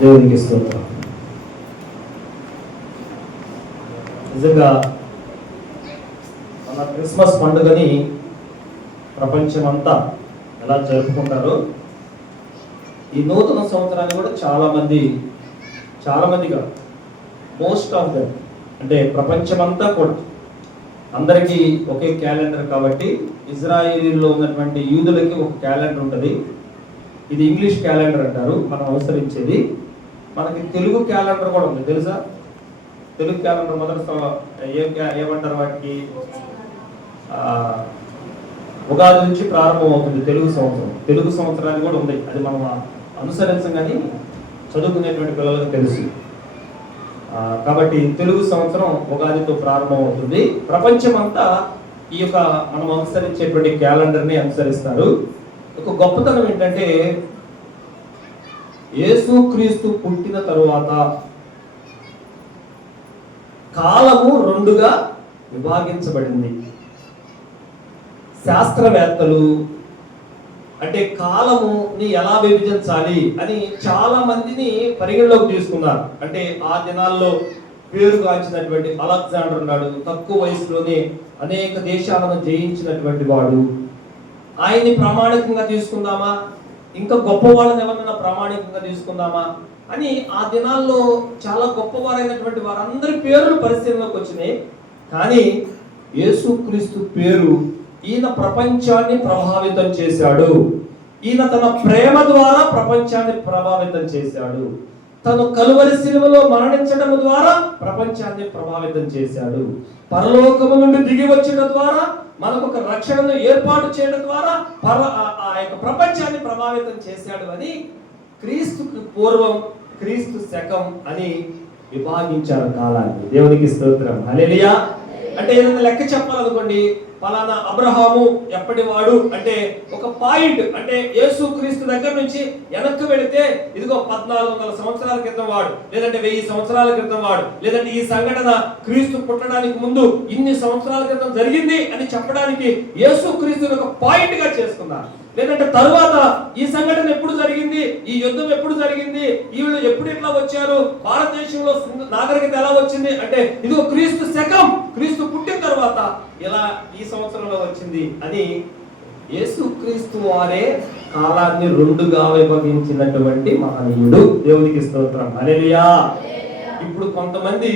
దేవునికి స్తోత్రం. నిజంగా మన క్రిస్మస్ పండుగని ప్రపంచమంతా ఎలా జరుపుకుంటారో ఈ నూతన సంవత్సరాన్ని కూడా చాలా మందిగా మోస్ట్ ఆఫ్ దెమ్ అంటే ప్రపంచమంతా కూడా అందరికీ ఒకే క్యాలెండర్ కాబట్టి ఇజ్రాయేలీలో ఉన్నటువంటి యూదులకి ఒక క్యాలెండర్ ఉంటుంది. ఇది ఇంగ్లీష్ క్యాలెండర్ అంటారు మనం అనుసరించేది. మనకి తెలుగు క్యాలెండర్ కూడా ఉంది తెలుసా? తెలుగు క్యాలెండర్ మొదటి ఏమంటారు వాటికి? ఉగాది నుంచి ప్రారంభం అవుతుంది తెలుగు సంవత్సరాన్ని కూడా ఉంది. అది మనం అనుసరించగానే చదువుకునేటువంటి పిల్లలకు తెలుసు. కాబట్టి తెలుగు సంవత్సరం ఉగాదితో ప్రారంభం అవుతుంది. ప్రపంచమంతా ఈ యొక్క మనం అనుసరించేటువంటి క్యాలెండర్ని అనుసరిస్తారు. ఒక గొప్పతనం ఏంటంటే యేసుక్రీస్తు పుట్టిన తరువాత కాలము రెండుగా విభాగించబడింది. శాస్త్రవేత్తలు అంటే కాలముని ఎలా విభజించాలి అని చాలా మందిని పరిగణలోకి తీసుకున్నారు. అంటే ఆ దినాల్లో పేరుగాంచినటువంటి అలెగ్జాండర్ ఉన్నాడు, తక్కువ వయసులోనే అనేక దేశాలను జయించినటువంటి వాడు. ఆయన్ని ప్రామాణికంగా తీసుకుందామా, ఇంకా గొప్ప వాళ్ళని ఎవరైనా ప్రామాణికంగా తీసుకుందామా అని ఆ దినాల్లో చాలా గొప్పవారైనటువంటి వారందరి పేర్లు పరిశీలనలోకి వచ్చినాయి. కానీ యేసుక్రీస్తు పేరు ఈయన ప్రపంచాన్ని ప్రభావితం చేశాడు. ఈయన తన ప్రేమ ద్వారా ప్రపంచాన్ని ప్రభావితం చేశాడు. తను కలువరి శిలువలో మరణించడం ద్వారా ప్రపంచాన్ని ప్రభావితం చేశాడు. పరలోకము నుండి దిగి వచ్చడం ద్వారా మనకు ఒక రక్షణను ఏర్పాటు చేయడం ద్వారా ఆ యొక్క ప్రపంచాన్ని ప్రభావితం చేశాడు అని క్రీస్తుకు పూర్వం క్రీస్తు శకం అని విభాగించారు కాలాన్ని. దేవునికి స్తోత్రం. హల్లెలూయా. అంటే ఏదైనా లెక్క చెప్పాలనుకోండి, పలానా అబ్రహాము ఎప్పటి వాడు అంటే ఒక పాయింట్, అంటే యేసుక్రీస్తు దగ్గర నుంచి వెనక్కి వెళితే ఇదిగో 1400 సంవత్సరాల క్రితం వాడు, లేదంటే 1000 సంవత్సరాల క్రితం వాడు, లేదంటే ఈ సంఘటన క్రీస్తు పుట్టడానికి ముందు ఇన్ని సంవత్సరాల క్రితం జరిగింది అని చెప్పడానికి యేసుక్రీస్తుని ఒక పాయింట్ గా చేసుకున్నారు. లేదంటే తరువాత ఈ సంఘటన ఎప్పుడు జరిగింది, ఈ యుద్ధం ఎప్పుడు జరిగింది, వీళ్ళు ఎప్పుడు ఇట్లా వచ్చారు, భారతదేశంలో నాగరికత ఎలా వచ్చింది అంటే ఇదిగో క్రీస్తు శకం, క్రీస్తు పుట్టిన తర్వాత ఇలా ఈ సంవత్సరంలో వచ్చింది అని యేసుక్రీస్తు వారే కాలాన్ని రెండుగా విభజించినటువంటి మహనీయుడు. దేవునికి స్తోత్రం. హల్లెలూయా. ఇప్పుడు కొంతమంది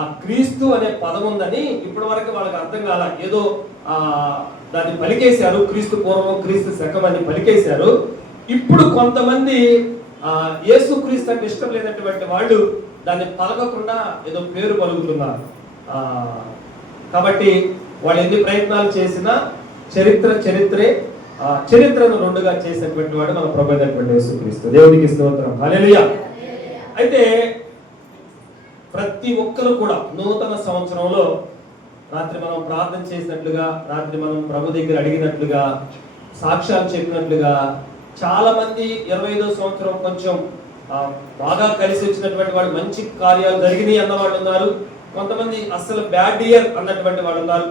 ఆ క్రీస్తు అనే పదం ఉందని ఇప్పటి వరకు వాళ్ళకి అర్థం కాల, ఏదో దాన్ని పలికేశారు, క్రీస్తు పూర్వం క్రీస్తు శకం అని పలికేశారు. ఇప్పుడు కొంతమంది యేసుక్రీస్తు అంటే ఇష్టం లేనటువంటి వాళ్ళు దాన్ని పలకకుండా ఏదో పేరు పలుకుతున్నారు. కాబట్టి వాళ్ళు ఎన్ని ప్రయత్నాలు చేసినా చరిత్రను రెండుగా చేసినటువంటి వాడు మన ప్రభు అయినటువంటి యేసుక్రీస్తు. దేవునికి స్తోత్రం. హల్లెలూయా. అయితే ప్రతి ఒక్కరు కూడా నూతన సంవత్సరంలో రాత్రి మనం ప్రార్థన చేసినట్లుగా, రాత్రి మనం ప్రభు దగ్గర అడిగినట్లుగా, సాక్ష్యాలు చెప్పినట్లుగా చాలా మంది 25వ సంవత్సరం కొంచెం బాగా కలిసి వచ్చినటువంటి వాళ్ళు, మంచి కార్యాలు జరిగినాయి అన్న వాళ్ళు ఉన్నారు. కొంతమంది అస్సలు బ్యాడ్ ఇయర్ అన్నటువంటి వాళ్ళు ఉన్నారు.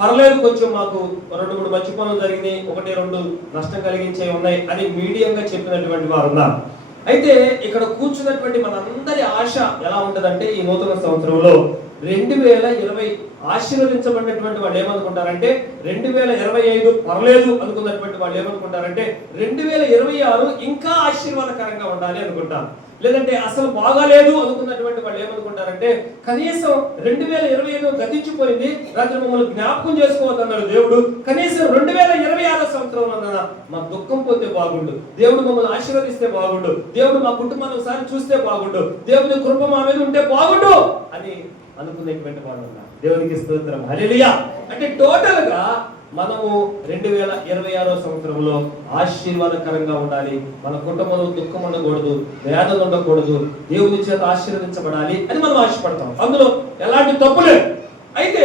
పర్లేదు, కొంచెం మాకు 2-3 మంచి పనులు జరిగినాయి, 1-2 నష్టం కలిగించే ఉన్నాయి అని మీడియంగా చెప్పినటువంటి వారు ఉన్నారు. అయితే ఇక్కడ కూర్చున్నటువంటి మనందరి ఆశ ఎలా ఉంటదంటే ఈ నూతన సంవత్సరంలో 2020 ఆశీర్వదించబడినటువంటి వాళ్ళు ఏమనుకుంటారంటే 2025 పర్లేదు అనుకున్నటువంటి వాళ్ళు ఏమనుకుంటారంటే 2026 ఇంకా ఆశీర్వాదకరంగా ఉండాలి అనుకుంటారు. లేదంటే అసలు బాగాలేదు అనుకున్నటువంటి వాళ్ళు ఏమనుకుంటారంటే కనీసం 2025 గతించిపోయింది, రాత్రి మమ్మల్ని జ్ఞాపకం చేసుకోవద్దన్నాడు దేవుడు, కనీసం 2026 సంవత్సరంలో మా దుఃఖం పోతే బాగుండు, దేవుడు మమ్మల్ని ఆశీర్వదిస్తే బాగుండు, దేవుడు మా కుటుంబాన్ని ఒకసారి చూస్తే బాగుండు, దేవుని కృప మా మీద ఉంటే బాగుండు అని అనుకునేటువంటి వాళ్ళు ఉన్నారు. దేవునికి స్తోత్రం. హల్లెలూయా. అంటే టోటల్ గా మనము 2026 సంవత్సరంలో ఆశీర్వాదకరంగా ఉండాలి, మన కుటుంబంలో దుఃఖం ఉండకూడదు, వేదన ఉండకూడదు, దేవుని చేత ఆశీర్వదించబడాలి అని మనం ఆశపడతాం. అందులో ఎలాంటి తప్పు లేదు. అయితే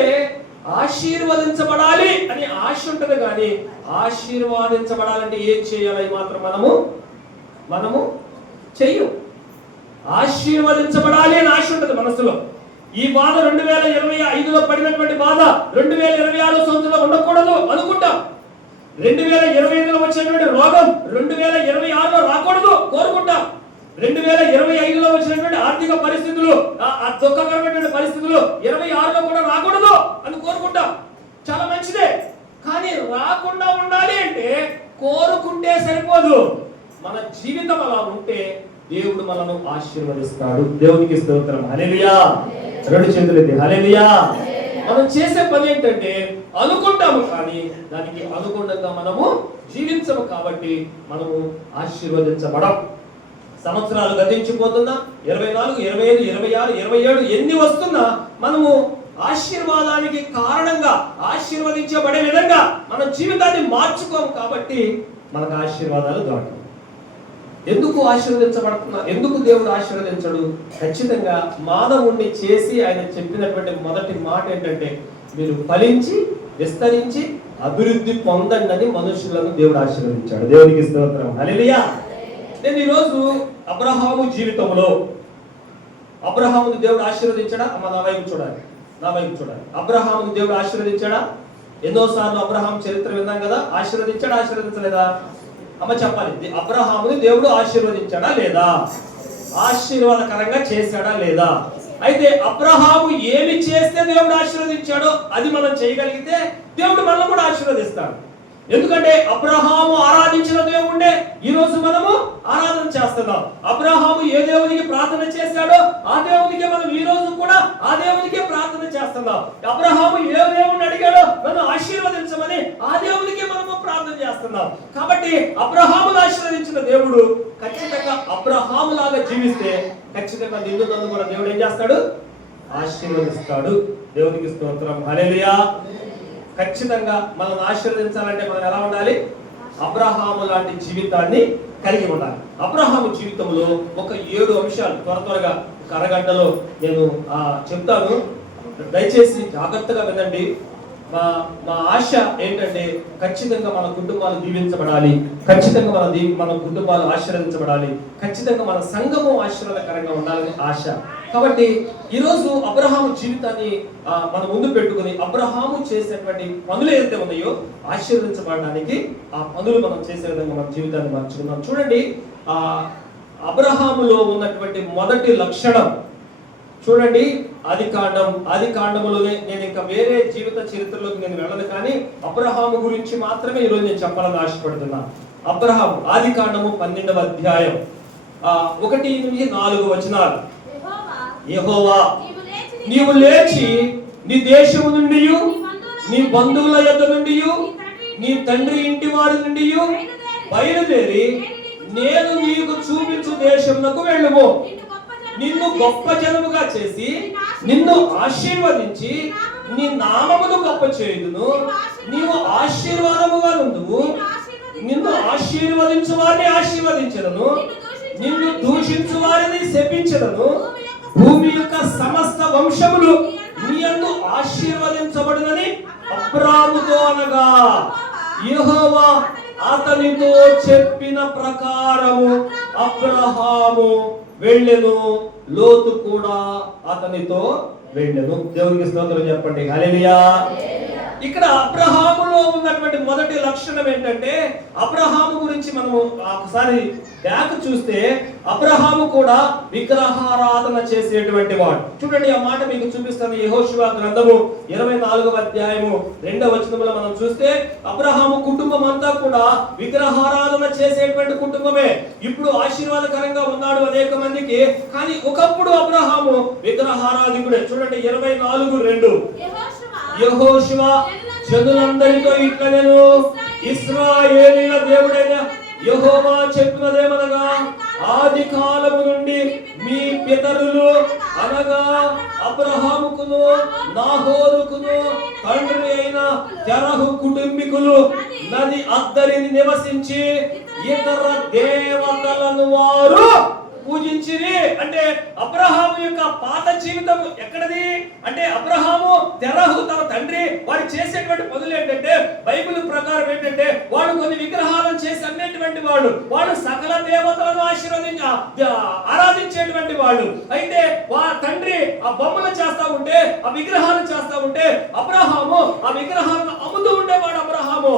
ఆశీర్వదించబడాలి అని ఆశ ఉంటుంది, కానీ ఆశీర్వాదించబడాలంటే ఏం చేయాలి మాత్రం మనము చెయ్యం. ఆశీర్వదించబడాలి అని ఆశ ఉంటుంది మనసులో. ఈ బాధ 2025లో పడినటువంటి బాధ 2026 సంవత్సరంలో ఉండకూడదు అనుకుంటాం. 2025లో వచ్చినటువంటి రోగం 2026లో రాకూడదు కోరుకుంటాం. 2025లో వచ్చినటువంటి ఆర్థిక పరిస్థితులు, ఆ దుఃఖకరమైనటువంటి పరిస్థితులు 26లో కూడా రాకూడదు అని కోరుకుంటాం. చాలా మంచిదే. కానీ రాకుండా ఉండాలి అంటే కోరుకుంటే సరిపోదు. మన జీవితం అలా ఉంటే దేవుడు మనను ఆశీర్వదిస్తాడు. దేవునికి స్తోత్రం. హల్లెలూయా. రెండు చేతులు ఎత్తి హల్లెలూయా. మనం చేసే పని ఏంటంటే అనుకుంటాము కానీ దానికి అనుగుణంగా మనము జీవించము. కాబట్టి మనము ఆశీర్వదించబడం. సంవత్సరాలు గతించిపోతున్నా 24, 25, 26, 27 ఎన్ని వస్తున్నా మనము ఆశీర్వాదానికి కారణంగా ఆశీర్వదించబడే విధంగా మన జీవితాన్ని మార్చుకోము. కాబట్టి మనకు ఆశీర్వాదాలు దాటం. ఎందుకు ఆశీర్వదించబడుతున్నా? ఎందుకు దేవుడు ఆశీర్వదించడు? ఖచ్చితంగా మానవుణ్ణి చేసి ఆయన చెప్పినటువంటి మొదటి మాట ఏంటంటే మీరు ఫలించి విస్తరించి అభివృద్ధి పొందండి అని మనుషులను దేవుడు ఆశీర్వదించాడు. దేవునికి స్తోత్రం. హల్లెలూయా. నేను ఈరోజు అబ్రహాము జీవితంలో అబ్రహామును దేవుడు ఆశీర్వదించాడా? నా వైపు చూడాలి, నా వైపు చూడాలి. అబ్రహామును దేవుడు ఆశీర్వదించాడా? ఎన్నోసార్లు అబ్రహాం చరిత్ర విన్నాం కదా. ఆశీర్వదించాడా? ఆశీర్వదించలేదా? అమ్మ చెప్పాలి. అబ్రహాముని దేవుడు ఆశీర్వదించాడా లేదా? ఆశీర్వాదకరంగా చేశాడా లేదా? అయితే అబ్రహాము ఏమి చేస్తే దేవుడు ఆశీర్వదించాడో అది మనం చేయగలిగితే దేవుడు మనల్ని కూడా ఆశీర్వదిస్తాడు. ఎందుకంటే అబ్రహాము ఆరాధించిన దేవుడే ఈ రోజు మనము ఆరాధన చేస్తున్నాం. అబ్రహాము ఏ దేవునికి ప్రార్థన చేశాడో ఆ దేవునికే మనం ఈ రోజు కూడా ఆ దేవునికే ప్రార్థన చేస్తున్నాం. అబ్రహాము ఏ దేవుని అడిగాడో నన్ను ఆశీర్వదించమని ఆ దేవునికే మనము ప్రార్థన చేస్తున్నాం. కాబట్టి అబ్రహామును ఆశీర్వదించిన దేవుడు ఖచ్చితంగా అబ్రహాములాగా జీవిస్తే ఖచ్చితంగా నిన్ను నన్ను కూడా దేవుడు ఏం చేస్తాడు? ఆశీర్వదిస్తాడు. దేవునికి స్తోత్రం. హల్లెలూయా. ఖచ్చితంగా మనం ఆశీర్వదించాలంటే మనం ఎలా ఉండాలి? అబ్రహాము లాంటి జీవితాన్ని కలిగి ఉండాలి. అబ్రహాము జీవితంలో ఒక 7 అంశాలు త్వరగా ఒక అరగంటలో నేను చెప్తాను. దయచేసి జాగ్రత్తగా వినండి. మా ఆశ ఏంటంటే ఖచ్చితంగా మన కుటుంబాలు దీవించబడాలి, ఖచ్చితంగా మన కుటుంబాలు ఆశీర్వదించబడాలి, ఖచ్చితంగా మన సంఘము ఆశీర్వాదకరంగా ఉండాలని ఆశ. కాబట్టి ఈరోజు అబ్రహాము జీవితాన్ని మనం ముందు పెట్టుకుని అబ్రహాము చేసేటువంటి పనులు ఏదైతే ఉన్నాయో ఆశీర్వదించబడడానికి ఆ పనులు మనం చేసే విధంగా మన జీవితాన్ని మార్చుకుందాం. చూడండి, అబ్రహాములో ఉన్నటువంటి మొదటి లక్షణం చూడండి. ఆది కాండములోనే నేను ఇంకా వేరే జీవిత చరిత్రలోకి నేను వెళ్ళను, కానీ అబ్రహాము గురించి మాత్రమే ఈరోజు నేను చెప్పాలని ఆశపడుతున్నా. అబ్రహాము ఆది కాండము 12వ అధ్యాయం 1-4 వచనాలు. యెహోవా నీవు లేచి నీ దేశము నుండి నీ బంధువుల యొద్ద నుండి నీ తండ్రి ఇంటి వారి నుండి బయలుదేరి నేను నీకు చూపించు దేశమునకు వెళ్ళుము. నిన్ను గొప్ప జనముగా చేసి నిన్ను ఆశీర్వదించి నీ నామమును గొప్ప చేయుదును. నీవు ఆశీర్వాదముగా నుండువు. నిన్ను ఆశీర్వదించు వారిని ఆశీర్వదించదను, నిన్ను దూషించు వారిని శపించదను. భూమి యొక్క సమస్త వంశములు నీ యందు ఆశీర్వదించబడునని అబ్రాహాముతో అనగా యెహోవా అతనితో చెప్పిన ప్రకారము అబ్రహాము వెళ్ళెను, లోతు కూడా అతనితో వెళ్ళెను. దేవునికి స్తోత్రం చెప్పండి. హల్లెలూయా. ఇక్కడ అబ్రహాములో ఉన్నటువంటి మొదటి లక్షణం ఏంటంటే, అబ్రహాము గురించి మనము ఒకసారి బ్యాక్ చూస్తే అబ్రహాము కూడా విగ్రహారాధన చేసేటువంటి వాడు. చూడండి, ఆ మాట మీకు చూపిస్తాను. యెహోషువ గ్రంథము 24వ అధ్యాయము 2వ వచనంలో మనం చూస్తే అబ్రహాము కుటుంబం అంతా కూడా విగ్రహారాధన చేసేటువంటి కుటుంబమే. ఇప్పుడు ఆశీర్వాదకరంగా ఉన్నాడు అనేక మందికి, కానీ ఒకప్పుడు అబ్రహాము విగ్రహారాధికుడే. చూడండి 24:2 యెహోషువ జనులందరితో ఇట్లనెను, ఇశ్రాయేలీయుల దేవుడైన యెహోవా చెప్పినదేమనగా ఆది కాలము నుండి మీ పితరులు అనగా అబ్రహాముకును నాహోరుకును తండ్రి అయిన తెరహు కుటుంబీకులు నది అద్దరిని నివసించి ఇతర దేవతలను వారు పూజించిరి. అంటే అబ్రహాము యొక్క పాత జీవితం ఎక్కడది అంటే, అబ్రహాము తెరహు తన తండ్రి వారు చేసేటువంటి పనులు ఏంటంటే, బైబిల్ ప్రకారం ఏంటంటే వాడు కొన్ని విగ్రహాలను చేసి అమ్మేటువంటి వాడు సకల దేవతలను ఆరాధించేటువంటి వాడు. అయితే తండ్రి ఆ బొమ్మలు చేస్తా ఉంటే, ఆ విగ్రహాలు చేస్తా ఉంటే అబ్రహాము ఆ విగ్రహాలను అమ్ముతూ ఉండేవాడు. అబ్రహాము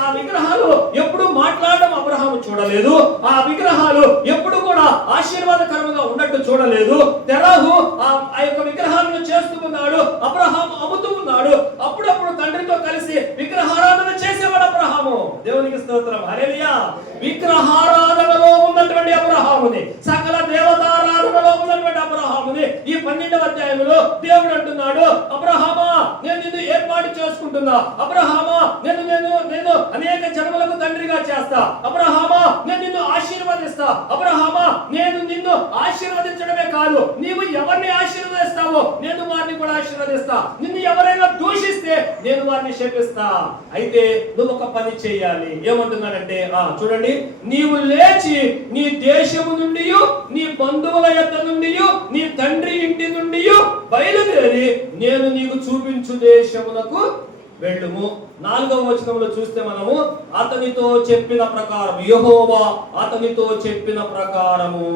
ఆ విగ్రహాలు ఎప్పుడు మాట్లాడడం అబ్రహాము చూడలేదు. ఆ విగ్రహాలు ఎప్పుడు కూడా ఆశీర్వాదకరంగా ఉన్నట్టు చూడలేదు. తెరాహు ఆ యొక్క విగ్రహాలను చేస్తూ ఉన్నాడు, అబ్రహాము అమ్ముతూ ఉన్నాడు. అప్పుడప్పుడు తండ్రితో కలిసి విగ్రహారాధన చేసేవాడు అబ్రహాము. దేవునికి స్తోత్రం, హల్లెలూయా. విగ్రహారాధనలో ఉన్నటువంటి అబ్రహాముని, సకల దేవతారాధనలో ఉన్నటువంటి అబ్రహాముని ఈ 12వ అధ్యాయంలో దేవుడు అంటున్నాడు, అబ్రహామా నేను నిన్ను ఏర్పాటు చేసుకుంటున్నా, అబ్రహామా నేను అనేక జన్మలకు తండ్రిగా చేస్తా, అబ్రహామా నేను నిన్ను ఆశీర్వదిస్తా, అబ్రహామా నేను నిన్ను ఆశీర్వదించడమే కాదు, నీవు ఎవరిని ఆశీర్వదిస్తావో నేను వారిని కూడా ఆశీర్వదిస్తా, నిన్ను ఎవరైనా దూషిస్తే నేను వారిని శపిస్తా. అయితే నువ్వు ఒక పని చేయాలి. ఏమంటున్నాడంటే చూడండి, నీవు లేచి నీ దేశము నుండి, నీ బంధువుల యొద్ద నుండి, నీ తండ్రి ఇంటి నుండి బయలుదేరి నేను నీకు చూపించు దేశమునకు వెళ్ళుము. 4వ వచనంలో చూస్తే మనము అతనితో చెప్పిన ప్రకారం, యెహోవా అతనితో చెప్పిన ప్రకారము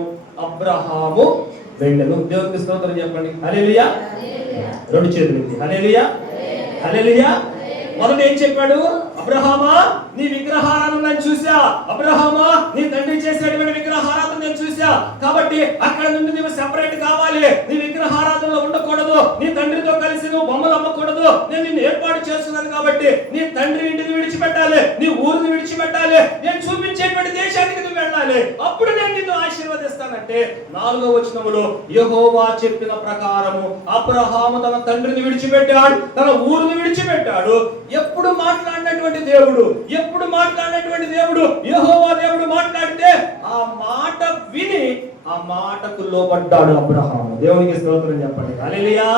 అబ్రహాము వెళ్ళెను. దేవునికి స్తోత్రం చెప్పండి, హల్లెలూయా. 2 చేతులు హల్లెలూయా, హల్లెలూయా. మొదట ఏం చెప్పాడు? అబ్రహామా నీ విగ్రహారాధన నేను చూసా, అబ్రహామా నీ తండ్రి చేసేటువంటి విగ్రహారాధన నేను చూసా, కాబట్టి అక్కడ నుండి నువ్వు సెపరేట్ కావాలి, నీ విగ్రహారాధనలో ఉండకూడదు, నీ తండ్రితో కలిసి నువ్వు బొమ్మలు అమ్మకూడదు, నేను నిన్ను ఏర్పాటు చేస్తున్నాను కాబట్టి నీ తండ్రి ఇంటిని విడిచిపెట్టాలి, నీ ఊరిని విడిచిపెట్టాలి, నేను చూపించేటువంటి దేశానికి నువ్వు వెళ్ళాలి, అప్పుడు నేను నిన్ను ఆశీర్వదిస్తానంటే 4వ వచనములో యెహోవా చెప్పిన ప్రకారము అబ్రహాము తన తండ్రిని విడిచిపెట్టాడు, తన ఊరిని విడిచిపెట్టాడు. ఎప్పుడు మాట్లాడినటువంటి దేవుడు, ఎప్పుడు మాట్లాడినటువంటి దేవుడు యెహోవా దేవుడు మాట్లాడితే ఆ మాట విని ఆ మాటకు లోబడ్డాడు అబ్రహాము. దేవునికి స్తోత్రం చెప్పండి, హల్లెలూయా.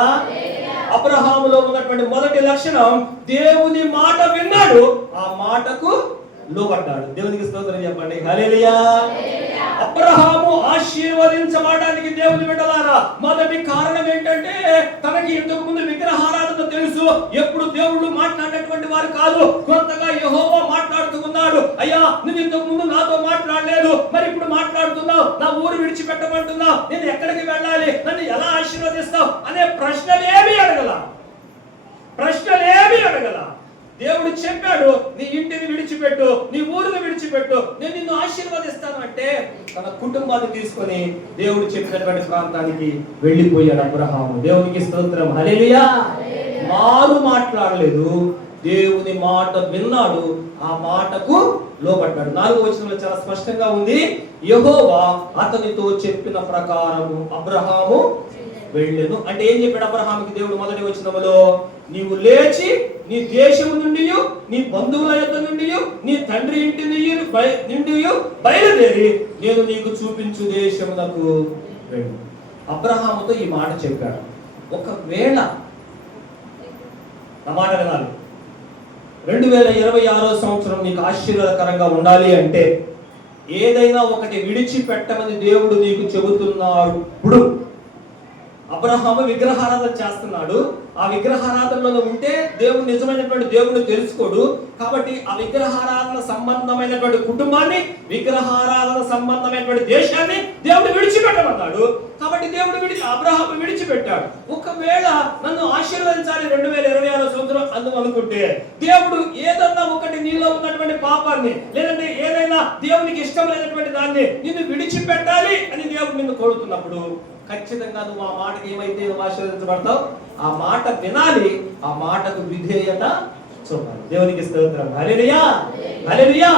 అబ్రహాములో ఉన్నటువంటి మొదటి లక్షణం దేవుని మాట విన్నాడు, ఆ మాటకు లోబడ్డాడు. దేవునికి స్తోత్రం చెప్పండి, హల్లెలూయా. అబ్రహాము ఆశీర్వదించబడడానికి దేవుని బిడ్డలారా మొదటి కారణం ఏంటంటే తనకి ఇంతకు ముందు విగ్రహారాధన తెలుసు, ఎప్పుడు దేవుడు మాట్లాడినటువంటి వారు కాదు. కొత్తగా యెహోవా మాట్లాడుతూ ఉన్నాడు, అయ్యా నువ్వు ఇంతకు ముందు నాతో మాట్లాడలేదు, మరి ఇప్పుడు మాట్లాడుతున్నావు, నా ఊరు విడిచిపెట్టమంటున్నావు, నేను ఎక్కడికి వెళ్ళాలి, నన్ను ఎలా ఆశీర్వదిస్తావు అనే ప్రశ్నలేమీ అడగల. దేవుడు చెప్పాడు, నీ ఇంటిని విడిచిపెట్టు, నీ ఊరిని విడిచిపెట్టు, నేను నిన్ను ఆశీర్వదిస్తాను అంటే తన కుటుంబాన్ని తీసుకొని దేవుడు చెప్పినటువంటి ప్రాంతానికి వెళ్ళిపోయాడు అబ్రహాము. దేవునికి స్తోత్రం, హల్లెలూయా. మారు మాట్లాడలేదు, దేవుని మాట విన్నాడు, ఆ మాటకు లోబడ్డాడు. 4వ వచనంలో చాలా స్పష్టంగా ఉంది, యెహోవా అతనితో చెప్పిన ప్రకారము అబ్రహాము వెళ్ళెను. అంటే ఏం చెప్పాడు అబ్రహాముకి దేవుడు మొదటి వచనములో? నీవు లేచి నీ దేశము నుండి, నీ బంధువుల యొద్ద నుండి, నీ తండ్రి ఇంటి నుండి బయలుదేరి నేను నీకు చూపించు దేశమునకు వెళ్ళు. అబ్రహాముతో ఈ మాట చెప్పాడు. ఒకవేళ నా మాట వినాలి, 2026 సంవత్సరం నీకు ఆశీర్వాదకరంగా ఉండాలి అంటే ఏదైనా ఒకటి విడిచిపెట్టమని దేవుడు నీకు చెబుతున్నాడు. ఇప్పుడు అబ్రహాము విగ్రహారాధన చేస్తున్నాడు, ఆ విగ్రహారాధనలో ఉంటే దేవుడు నిజమైనటువంటి దేవుడిని తెలుసుకోడు, కాబట్టి ఆ విగ్రహారాధన సంబంధమైనటువంటి కుటుంబాన్ని, విగ్రహారాధన సంబంధమైనటువంటి దేశాన్ని దేవుడు విడిచిపెట్టమన్నాడు. కాబట్టి దేవుడు అబ్రహాము విడిచిపెట్టాడు. ఒకవేళ నన్ను ఆశీర్వదించాలి 2026 సంవత్సరం అందుకు అనుకుంటే దేవుడు ఏదన్నా ఒకటి నీలో ఉన్నటువంటి పాపాన్ని, లేదంటే ఏదైనా దేవునికి ఇష్టం లేనటువంటి దాన్ని నిన్ను విడిచిపెట్టాలి అని దేవుడు నిన్ను కోరుతున్నప్పుడు ఖచ్చితంగా నువ్వు ఆ మాటకి ఏమైతే నువ్వు ఆశీర్వదించబడతావు ఆ మాట వినాలి, ఆ మాటకు విధేయత చూపాలి. దేవునికి స్తోత్రం, హల్లెలూయా, హల్లెలూయా.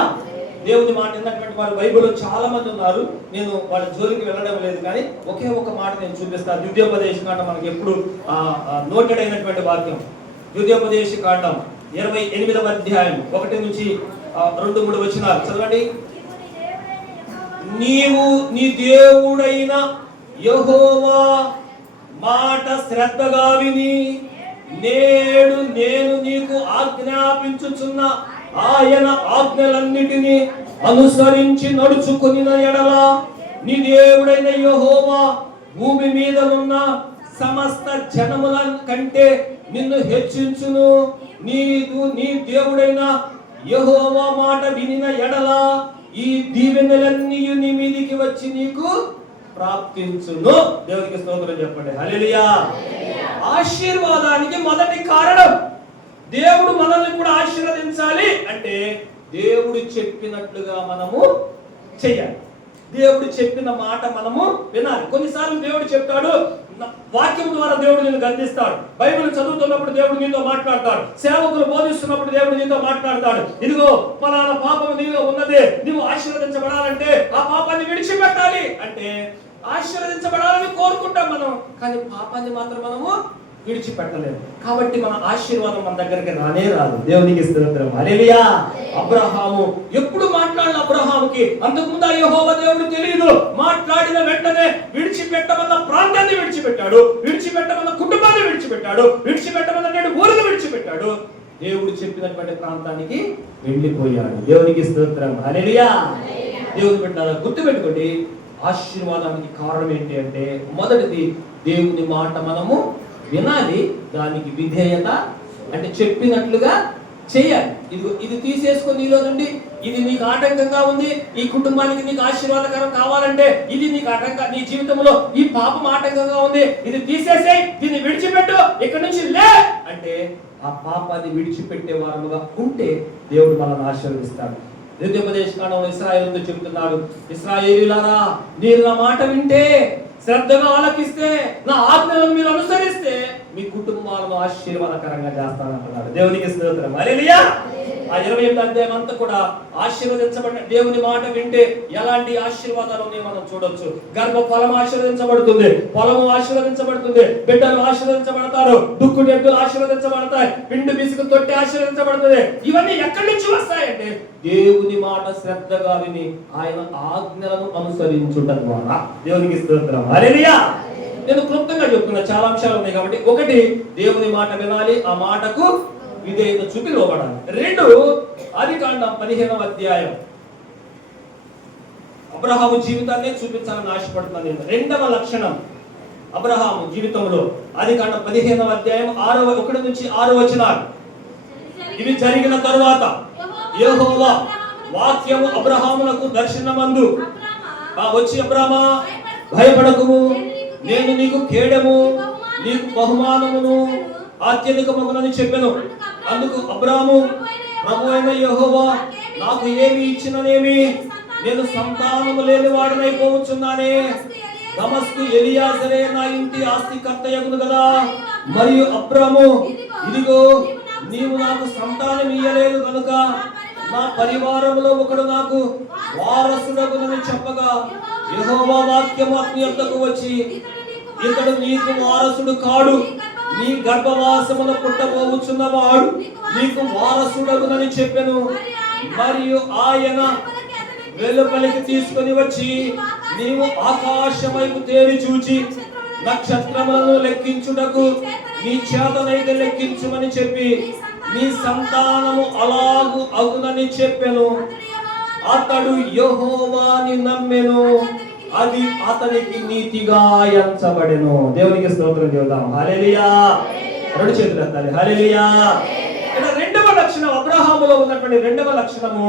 దేవుని మాట విన్నటువంటి వారు బైబిల్లో చాలా మంది ఉన్నారు, నేను వాళ్ళ జోలికి వెళ్ళడం లేదు, కానీ ఒకే ఒక మాట నేను చూపిస్తాను. ద్వితీయోపదేశ కాండం మనకి ఎప్పుడు నోటెడ్ అయినటువంటి వాక్యం. ద్వితీయోపదేశ కాండం 28వ అధ్యాయం 1 నుంచి 2-3 వచనాలు చదవండి. నీవు నీ దేవుడైన యెహోవా మాట శ్రద్ధగా విని నేడు నేను నీకు ఆజ్ఞాపించుచున్న ఆయన ఆజ్ఞలన్నిటినీ అనుసరించి నడుచుకొనిన ఎడల నీ దేవుడైన యెహోవా భూమి మీద ఉన్న సమస్త జనముల కంటే నిన్ను హెచ్చించును. నీకు నీ దేవుడైన యెహోవా మాట వినిన ఎడల ఈ దీవెనలన్నీ నీ మీదికి వచ్చి నీకు ప్రాప్తించును. దేవునికి స్తోత్రం చెప్పండి, హల్లెలూయా. ఆశీర్వాదానికి మొదటి కారణం దేవుడు మనల్ని కూడా ఆశీర్వదించాలి అంటే దేవుడు చెప్పినట్లుగా మనము చేయాలి. దేవుడు చెప్పిన మాట మనము వినాలి. కొన్నిసార్లు దేవుడు చెప్తాడు, వాక్యం ద్వారా దేవుడు నిన్ను గద్దిస్తాడు. బైబిల్ చదువుతున్నప్పుడు దేవుడు నీతో మాట్లాడతాడు. సేవకులు బోధిస్తున్నప్పుడు దేవుడు నీతో మాట్లాడతాడు. ఇదిగో ఫలానా పాపం నీలో ఉన్నది, నువ్వు ఆశీర్వదించబడాలంటే ఆ పాపాన్ని విడిచిపెట్టాలి అంటే ఆశీర్వదించబడాలని కోరుకుంటాం మనం, కానీ పాపాన్ని మాత్రం మనము విడిచిపెట్టలేదు. కాబట్టి మన ఆశీర్వాదం మన దగ్గరికి రానే రాదు. దేవునికి స్తోత్రం. హల్లెలూయా. అబ్రహాము ఎప్పుడు మాట్లాడిన అబ్రహాముకి అంతకుముందు యెహోవా దేవుడు తెలియదు. మాట్లాడిన వెంటనే విడిచిపెట్టమన్న ప్రాంతాన్ని విడిచిపెట్టాడు, విడిచిపెట్టమన్న కుటుంబాన్ని విడిచిపెట్టాడు, విడిచిపెట్టమన్న ఊరిని విడిచిపెట్టాడు. దేవుడు చెప్పినటువంటి ప్రాంతానికి వెళ్ళిపోయాడు. దేవునికి స్తోత్రం. హల్లెలూయా. దేవుని బిడ్డలారా, గుర్తుపెట్టుకోండి, ఆశీర్వాదానికి కారణం ఏంటి అంటే మొదటిది దేవుని మాట మనము వినాలి, దానికి విధేయత అంటే చెప్పినట్లుగా చేయాలి. ఇది తీసేసుకొని నీలో నుండి ఇది నీకు ఆటంకంగా ఉంది, ఈ కుటుంబానికి నీకు ఆశీర్వాదకరం కావాలంటే ఇది నీకు ఆటంకం, నీ జీవితంలో ఈ పాపం ఆటంకంగా ఉంది, ఇది తీసేసేయ్, దీన్ని విడిచిపెట్టు, ఇక్కడి నుంచి లే అంటే ఆ పాపాన్ని విడిచిపెట్టే వారముగా ఉంటే దేవుడు మనల్ని ఆశీర్వదిస్తాడు. ద్వితీయోపదేశకాండంలో ఇశ్రాయేలుతో చెబుతున్నాడు, ఇశ్రాయేలీయులారా, మీరు నా మాట వింటే, శ్రద్ధగా ఆలకిస్తే, నా ఆజ్ఞలను మీరు అనుసరిస్తే మీ కుటుంబాలను ఆశీర్వాదకరంగా చేస్తానంటున్నాడు. దేవునికి స్తోత్రం. హల్లెలూయా. ఆ 28వ అధ్యాయం అంతా కూడా ఆశీర్వదించబడిన దేవుని మాట వింటే ఎలాంటి ఆశీర్వాదాలు ఉన్నాయో మనం చూడొచ్చు. గర్భఫలం ఆశీర్వదించబడుతుంది, పొలము ఆశీర్వదించబడుతుంది, బిడ్డలు ఆశీర్వదించబడతారు, దుక్కుడు ఎద్దులు ఆశీర్వదించబడతాయి, పిండి బిసుకు తొట్టి ఆశీర్వదించబడుతుంది. ఇవన్నీ ఎక్కడి నుంచి వస్తాయంటే దేవుని మాట శ్రద్ధగా విని ఆయన ఆజ్ఞలను అనుసరించుట ద్వారా. దేవునికి స్తోత్రం. హల్లెలూయా. నేను క్లుప్తంగా చెప్తున్నా, చాలా అంశాలు ఉన్నాయి కాబట్టి. ఒకటి, దేవుని మాట వినాలి, ఆ మాటకు విధేయత చూపి లోబడాలి. 2, ఆదికాండం 15వ అధ్యాయం అబ్రహాము జీవితాన్ని చూపించాలని ఆశపడుతున్నాను నేను. 2వ లక్షణం అబ్రహాము జీవితంలో ఆదికాండం 15వ అధ్యాయం 1 నుంచి 6 వచనాలు. ఇవి జరిగిన తరువాత యెహోవా వాక్యము అబ్రహామునకు దర్శనమందు వచ్చి, అబ్రామా, భయపడకుము, నేను నీకు కేడము, నీకు బహుమానమును అత్యధికమగునని చెప్పెను. అందుకు అబ్రాము, ప్రభువైన యెహోవా నాకు ఏమి ఇచ్చిననేమి, నేను సంతానము లేని వాడనైపోవచ్చున్నానే. దమస్కు ఎలియాజరే నా ఇంటి ఆస్తికర్తయగును కదా. మరియు అబ్రాము, ఇదిగో నీవు నాకు సంతానం ఇయ్యలేదు కనుక నా పరివారములో ఒకడు నాకు వారసుడగునని చెప్పగా, యెహోవా వాక్యము అతని యొద్దకు వచ్చి, ఇతడు నీకు వారసుడు కాడు, నీ గర్భవాసమున పుట్టబోచున్నవాడు నీకు వారసుడగునని చెప్పెను. మరియు ఆయన వెలుపలికి తీసుకొని వచ్చి, నీవు ఆకాశం వైపు తేరి చూచి నక్షత్రములను లెక్కించుటకు నీ చేతనైతే లెక్కించుమని చెప్పి, నీ సంతానము అలాగు అగునని చెప్పెను. అతడు యెహోవాని నమ్మెను, అది అతనికి నీతిగా ఎంచబడెను. దేవునికి స్తోత్రం చేద్దాం. హల్లెలూయా. 2 చేతులు ఎత్తాలి. హల్లెలూయా. ఇక్కడ 2వ లక్షణం, అబ్రహాములో ఉన్నటువంటి 2వ లక్షణము,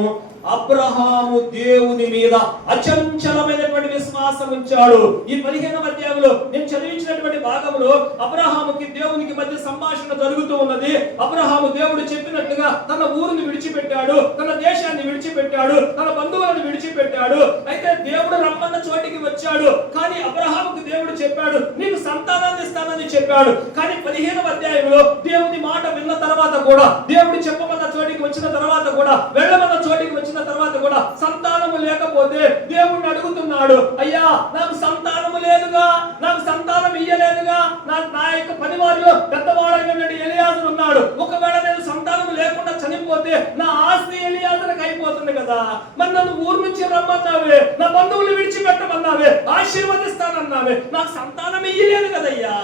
అబ్రహాము దేవుని మీద అచంచలమైనటువంటి విశ్వాసం ఉంచాడు. ఈ 15వ అధ్యాయంలో నేను చదివించినటువంటి భాగంలో అబ్రహాముకి దేవునికి మధ్య సంభాషణ జరుగుతూ ఉన్నది. అబ్రహాము దేవుడు చెప్పినట్టుగా తన ఊరిని విడిచిపెట్టాడు, తన దేశాన్ని విడిచిపెట్టాడు, తన బంధువులను విడిచిపెట్టాడు. అయితే దేవుడు రమ్మన్న చోటికి వచ్చాడు, కానీ అబ్రహాముకు దేవుడు చెప్పాడు, నీకు సంతానాన్ని ఇస్తానని చెప్పాడు. కానీ 15వ అధ్యాయంలో దేవుని మాట విన్న తర్వాత కూడా, దేవుడు చెప్పమన్న చోటికి వచ్చిన తర్వాత కూడా, వెళ్ళమన్న చోటికి వచ్చిన తర్వాత కూడా సంతానము లేకపోతే దేవుణ్ణి అడుగుతున్నాడు, అయ్యా నాకు సంతానము లేదుగా, నాకు సంతానం ఇయ్యలేదుగా, నా యొక్క పనివారిలో పెద్దవాడైనటువంటి ఎలియాజరు ఉన్నాడు, ఒకవేళ నేను సంతానం లేకుండా చనిపోతే నా ఆస్తి ఎలియాజరుకి అయిపోతుంది కదా, మరి నన్ను ఊరు నుంచి రమ్మన్నావే, నా బంధువులు విడిచిపెట్టమన్నావే, ఆశీర్వదిస్తానన్నావే, నాకు సంతానం ఇయ్యలేదు కదయ్యా,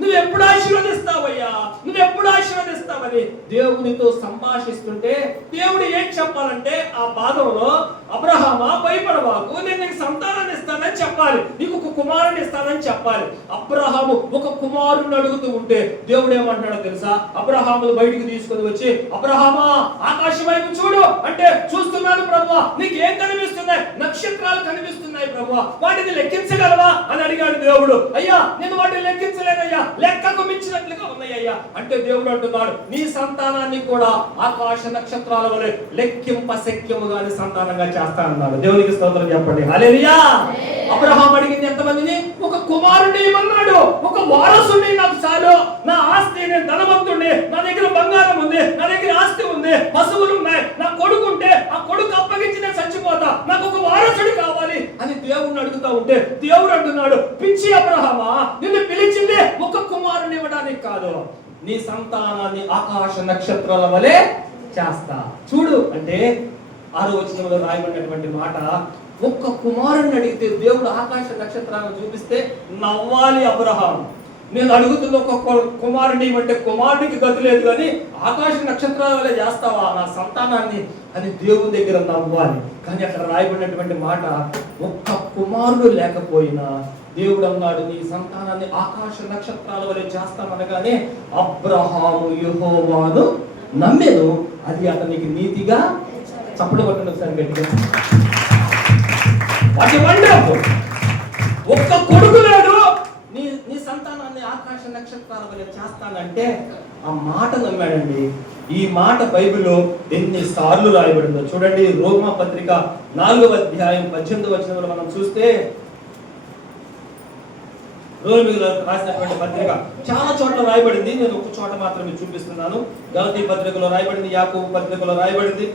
నువ్వు ఎప్పుడు ఆశీర్వదిస్తావయ్యా, నువ్వు ఎప్పుడు ఆశీర్వదిస్తావని దేవునితో సంభాషిస్తుంటే దేవుడు ఏం చెప్పాలంటే ఆ భాగంలో, అబ్రహామా భయపడవాకు, నేను నీకు సంతానాన్ని ఇస్తానని చెప్పాలి, నీకు ఒక కుమారుని ఇస్తానని చెప్పాలి. అబ్రహాము ఒక కుమారుని అడుగుతూ ఉంటే దేవుడు ఏమంటాడో తెలుసా? అబ్రహామును బయటికి తీసుకొని వచ్చి, అబ్రహామా ఆకాశం వైపు చూడు అంటే, చూస్తున్నాను ప్రభువా, నీకు ఏం కనిపిస్తున్నాయి? నక్షత్రాలు కనిపిస్తున్నాయి ప్రభువా, వాటిని లెక్కించగలవా అని అడిగాడు దేవుడు. అయ్యా నేను వాటిని లెక్కించలేనయ్యా, లెక్కకు మించినట్లుగా ఉన్నాయ్యా అంటే దేవుడు అంటున్నాడు నీ సంతానాన్ని కూడా ఆకాశ నక్షత్రాల వలె లెక్కింప శక్యముగా సంతానంగా చేస్తానన్నాడు. దేవునికి స్తోత్రం చెప్పండి. హల్లెలూయా. అబ్రహాం అడిగింది ఎంతమందిని? ఒక కుమారుడిని ఇవ్వమన్నాడు, ఒక వారసుని నాకు చాలు, నా ఆస్తి, నేను ధనవంతుడిని, నా దగ్గర బంగారం ఉంది, నా దగ్గర ఆస్తి ఉంది, పశువులు ఉన్నాయి, నా కొడుకు ఉంటే ఆ కొడుకు అప్పగించి నేను చచ్చిపోతా, నాకు ఒక వారసుడు కావాలి అని దేవుడిని అడుగుతా ఉంటే దేవుడు అంటున్నాడు పిచ్చి అబ్రహామా, నిన్ను పిలిచింది ఒక కుమారుని ఇవ్వడానికి కాదు, నీ సంతానాన్ని ఆకాశ నక్షత్రాల వలె చేస్తా. చూడు అంటే 6వ వచనంలో రాయబడినటువంటి మాట, ఒక్క కుమారుని అడిగితే దేవుడు ఆకాశ నక్షత్రాలను చూపిస్తే నవ్వాలి అబ్రహాం. నేను అడుగుతున్న ఒక కుమారుని అంటే కుమారుడికి గతి లేదు, కానీ ఆకాశ నక్షత్రాల వల్ల చేస్తావా నా సంతానాన్ని అని దేవుని దగ్గర నవ్వాలి. కానీ అక్కడ రాయబడినటువంటి మాట, ఒక్క కుమారుడు లేకపోయినా దేవుడు అన్నాడు నీ సంతానాన్ని ఆకాశ నక్షత్రాల వల్ల చేస్తామనగానే అబ్రహాము యెహోవాను నమ్మెను, అది అతనికి నీతిగా. చప్పుడు కొట్టండి ఒకసారి గట్టిగా. ఒక్క కొడుకు లేడు, నీ సంతానాన్ని ఆకాశ నక్షత్రాల వల్ల చేస్తానంటే ఆ మాట నమ్మాడండి. ఈ మాట బైబిల్లో ఎన్నిసార్లు రాయబడిందో చూడండి. రోమా పత్రిక 4వ అధ్యాయం 18వ వచనంలో మనం చూస్తే, రోమీయులకు రాసినటువంటి పత్రిక చాలా చోట్ల రాయబడింది, నేను ఒక చోట మాత్రమే చూపిస్తున్నాను. గలతీ పత్రికలో రాయబడింది, యాకోబు పత్రికలో రాయబడింది.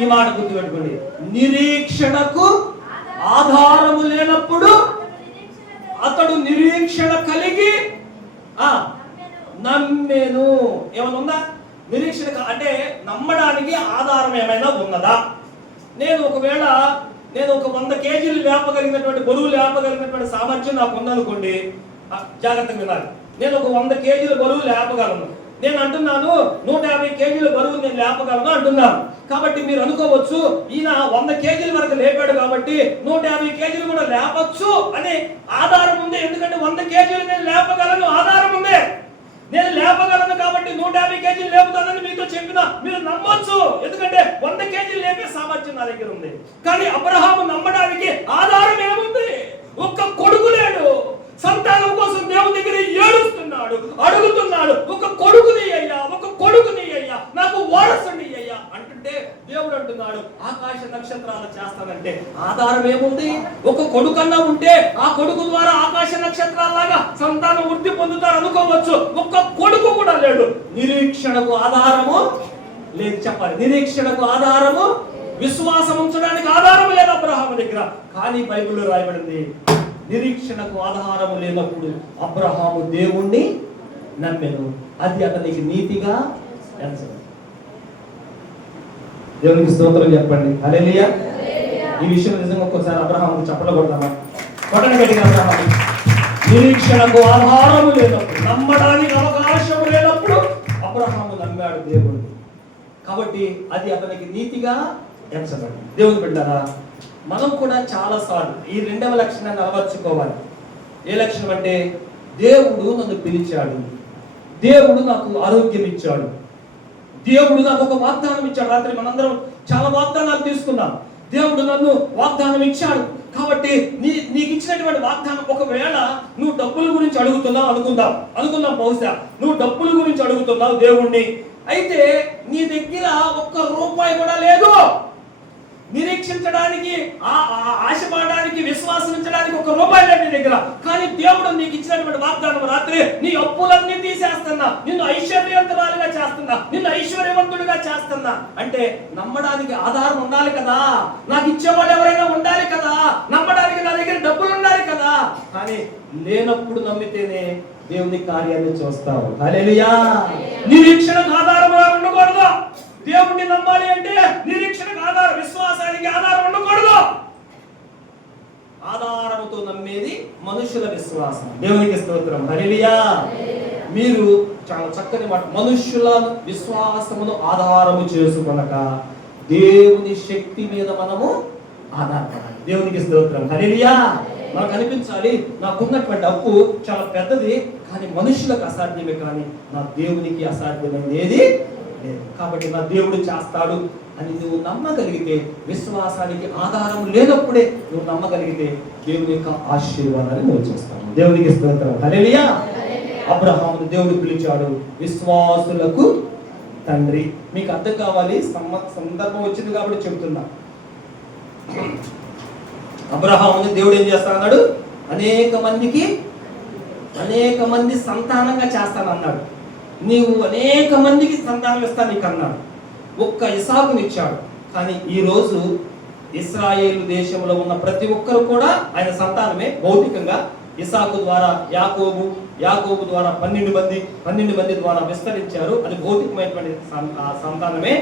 ఈ మాట గుర్తుపెట్టుకోండి, నిరీక్షణకు ఆధారము లేనప్పుడు అతడు నిరీక్షణ కలిగి నమ్మెను. ఏమైనా ఉందా? నిరీక్షణ అంటే నమ్మడానికి ఆధారం ఏమైనా ఉన్నదా? నేను ఒకవేళ ఒక 100 కేజీలు లేపగలిగినటువంటి బరువు లేపగలిగినటువంటి సామర్థ్యం నాకు ఉందనుకోండి, జాగ్రత్తగా వినాలి. నేను ఒక 100 కేజీల బరువు లేపగలను, నేను అంటున్నాను 150 కేజీల బరువు నేను లేపగలను అంటున్నాను. కాబట్టి మీరు అనుకోవచ్చు ఈయన 100 కేజీల వరకు లేపాడు కాబట్టి 150 కేజీలు కూడా లేపచ్చు అని ఆధారం ఉంది. ఎందుకంటే 100 కేజీలు నేను లేపగలను, ఆధారం ఉంది. నేను లేపగలను కాబట్టి 150 కేజీలు లేపుతానని మీతో చెప్పినా మీరు నమ్మొచ్చు, ఎందుకంటే 100 కేజీలు లేపే సామర్థ్యం నా దగ్గర ఉంది. కానీ అబ్రహాము నమ్మడానికి ఆధారం ఏముంది? ఒక్క కొడుకు లేడు, సంతానం కోసం దేవుని దగ్గర ఏడుస్తున్నాడు, అడుగుతున్నాడు, ఒక కొడుకుని అయ్యా, ఒక కొడుకుని అయ్యా, నాకు వారసుని అయ్యా అంటుంటే దేవుడు అంటున్నాడు ఆకాశ నక్షత్రాలు చేస్తానంటే ఆధారం ఏముంది? ఒక కొడుకన్నా ఉంటే ఆ కొడుకు ద్వారా ఆకాశ నక్షత్రాలలాగా సంతానం వృద్ధి పొందుతారు అనుకోవచ్చు. ఒక్క కొడుకు కూడా లేడు, నిరీక్షణకు ఆధారము లేదు. చెప్పాలి, నిరీక్షణకు ఆధారము, విశ్వాసం ఉంచడానికి ఆధారం లేదు అబ్రహాము దగ్గర. కానీ బైబిల్లో రాయబడింది నిరీక్షణకు ఆధారము లేనప్పుడు అబ్రహాము దేవుణ్ణి నమ్మెను, అది అతనికి నీతిగా ఎంచను. దేవునికి స్తోత్రం చెప్పండి. హల్లెలూయా. ఈ విషయం నిజంగా ఒక్కసారి అబ్రహాముకు చప్పట్లు కొడతామా? కొట్టని గట్టిగా అబ్రహాము. నిరీక్షణకు ఆధారము లేనప్పుడు, నమ్మడానికి అవకాశం లేనప్పుడు అబ్రహాము నమ్మాడు దేవుడు, కాబట్టి అది అతనికి నీతిగా ఎంచబడింది. దేవుని బిడ్డలారా, మనం కూడా చాలా సార్లు ఈ 2వ లక్షణాన్ని అలవర్చుకోవాలి. ఏ లక్షణం అంటే దేవుడు నన్ను పిలిచాడు, దేవుడు నాకు ఆరోగ్యం ఇచ్చాడు, దేవుడు నాకు ఒక వాగ్దానం ఇచ్చాడు. రాత్రి మనందరం చాలా వాగ్దానాలు తీసుకున్నాం. దేవుడు నన్ను వాగ్దానం ఇచ్చాడు కాబట్టి నీకు ఇచ్చినటువంటి వాగ్దానం, ఒకవేళ నువ్వు డబ్బుల గురించి అడుగుతున్నావు అనుకుందాం బహుశా నువ్వు డబ్బుల గురించి అడుగుతున్నావు దేవుణ్ణి, అయితే నీ దగ్గర ఒక్క రూపాయి కూడా లేదు, నిరీక్షించడానికి ఆశపడడానికి విశ్వాసం ఉంచడానికి ఒక్క రూపాయి లేదు నీ దగ్గర. కానీ దేవుడు నీకు ఇచ్చినటువంటి వాగ్దానం రాత్రి నీ అప్పులన్నీ తీసేస్తున్నా, నిన్ను ఐశ్వర్యవంతురాలుగా చేస్తున్నా, నిన్ను ఐశ్వర్యవంతుడిగా చేస్తున్నా అంటే నమ్మడానికి ఆధారం ఉండాలి కదా, నాకు ఇచ్చేవాళ్ళు ఎవరైనా ఉండాలి కదా, నమ్మడానికి నా దగ్గర డబ్బులు ఉండాలి కదా. కానీ లేనప్పుడు నమ్మితేనే దేవుని కార్యాన్ని చూస్తావు. హల్లెలూయా. నిరీక్షణకు ఆధారంగా ఉండకూడదు. దేవుణ్ణి నమ్మాలి అంటే నిరీక్షణకు ఆధారం, విశ్వాసానికి ఆధారం ఉండకూడదు. ఆధారముతో నమ్మేది మనుషుల విశ్వాసం. దేవునికి స్తోత్రం. హల్లెలూయా. మీరు చాలా చక్కని మాట, మనుషుల విశ్వాసమును ఆధారము చేసుకొనక దేవుని శక్తి మీద మనము ఆధారపడాలి. దేవునికి స్తోత్రం. హల్లెలూయా. మనకు అనిపించాలి నాకున్నటువంటి అప్పు చాలా పెద్దది, కానీ మనుషులకు అసాధ్యమే, కానీ నా దేవునికి అసాధ్యమైనది ఏది లేదు. కాబట్టి నా దేవుడు చేస్తాడు అని నువ్వు నమ్మగలిగితే, విశ్వాసానికి ఆధారం లేనప్పుడే నువ్వు నమ్మగలిగితే దేవుని యొక్క ఆశీర్వాదాన్ని నువ్వు చేస్తావు. దేవునికి స్తోత్రం. హల్లెలూయా. అబ్రహామును దేవుడు పిలిచాడు విశ్వాసులకు తండ్రి. మీకు అర్థం కావాలి, సందర్భం వచ్చింది కాబట్టి చెబుతున్నా. అబ్రహాముని దేవుడు ఏం చేస్తానన్నాడు? అనేక మంది సంతానంగా చేస్తానన్నాడు. నీవు అనేక మందికి సంతానం ఇస్తాను నీకు అన్నాడు. ఒక్క ఇసాకునిచ్చాడు. కానీ ఈరోజు ఇశ్రాయేలు దేశంలో ఉన్న ప్రతి ఒక్కరు కూడా ఆయన సంతానమే భౌతికంగా. ఇసాకు ద్వారా యాకోబు ద్వారా 12 మంది ద్వారా విస్తరించారు. అది భౌతికమైనటువంటి సంతానమే.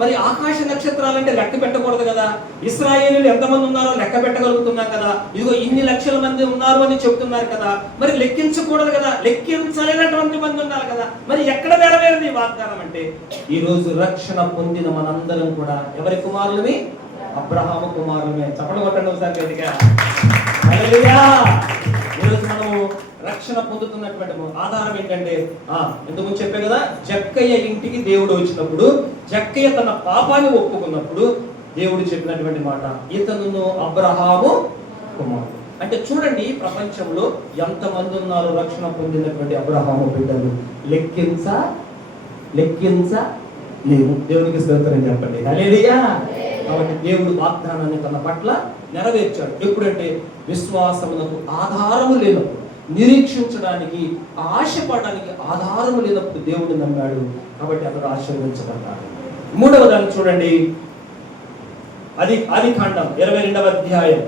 మరి ఆకాశ నక్షత్రాలంటే లెక్క పెట్టకూడదు కదా. ఇశ్రాయేలీలు ఎంతమంది ఉన్నారో లెక్క పెట్టగలుగుతున్నాం కదా. ఇదిగో ఇన్ని లక్షల మంది ఉన్నారు అని చెబుతున్నారు కదా. మరి లెక్కించకూడదు కదా, లెక్కించలేనటువంటి మంది ఉన్నారు కదా. మరి ఎక్కడ నెరవేరింది ఈ వాగ్దానం అంటే, ఈ రోజు రక్షణ పొందిన మనందరం కూడా ఎవరి కుమారులమి? అబ్రహాము కుమారులమే. చప్పట్లు కొట్టండి ఒకసారి గట్టిగా. హల్లెలూయా. ఈరోజు మనము రక్షణ పొందుతున్నటువంటి ఆధారం ఏంటంటే, ఇంతకుముందు చెప్పే కదా, జక్కయ్య ఇంటికి దేవుడు వచ్చినప్పుడు, జక్కయ్య తన పాపాన్ని ఒప్పుకున్నప్పుడు దేవుడు చెప్పినటువంటి మాట, ఇతను అబ్రహాము కుమారుడు. అంటే చూడండి, ప్రపంచంలో ఎంతమంది ఉన్నారు రక్షణ పొందినటువంటి అబ్రహాము బిడ్డలు? లేవు. దేవునికి స్తోత్రం చెప్పండి. హల్లెలూయా. కాబట్టి దేవుడు వాగ్దానాన్ని తన పట్ల నెరవేర్చాడు. ఎప్పుడంటే విశ్వాసమునకు ఆధారము లేనప్పుడు, నిరీక్షించడానికి ఆశపడడానికి ఆధారము లేనప్పుడు దేవుడు నమ్మాడు. కాబట్టి అతడు ఆశీర్వదించబడ్డాడు. మూడవ దాన్ని చూడండి, ఆదికాండం 22వ అధ్యాయం.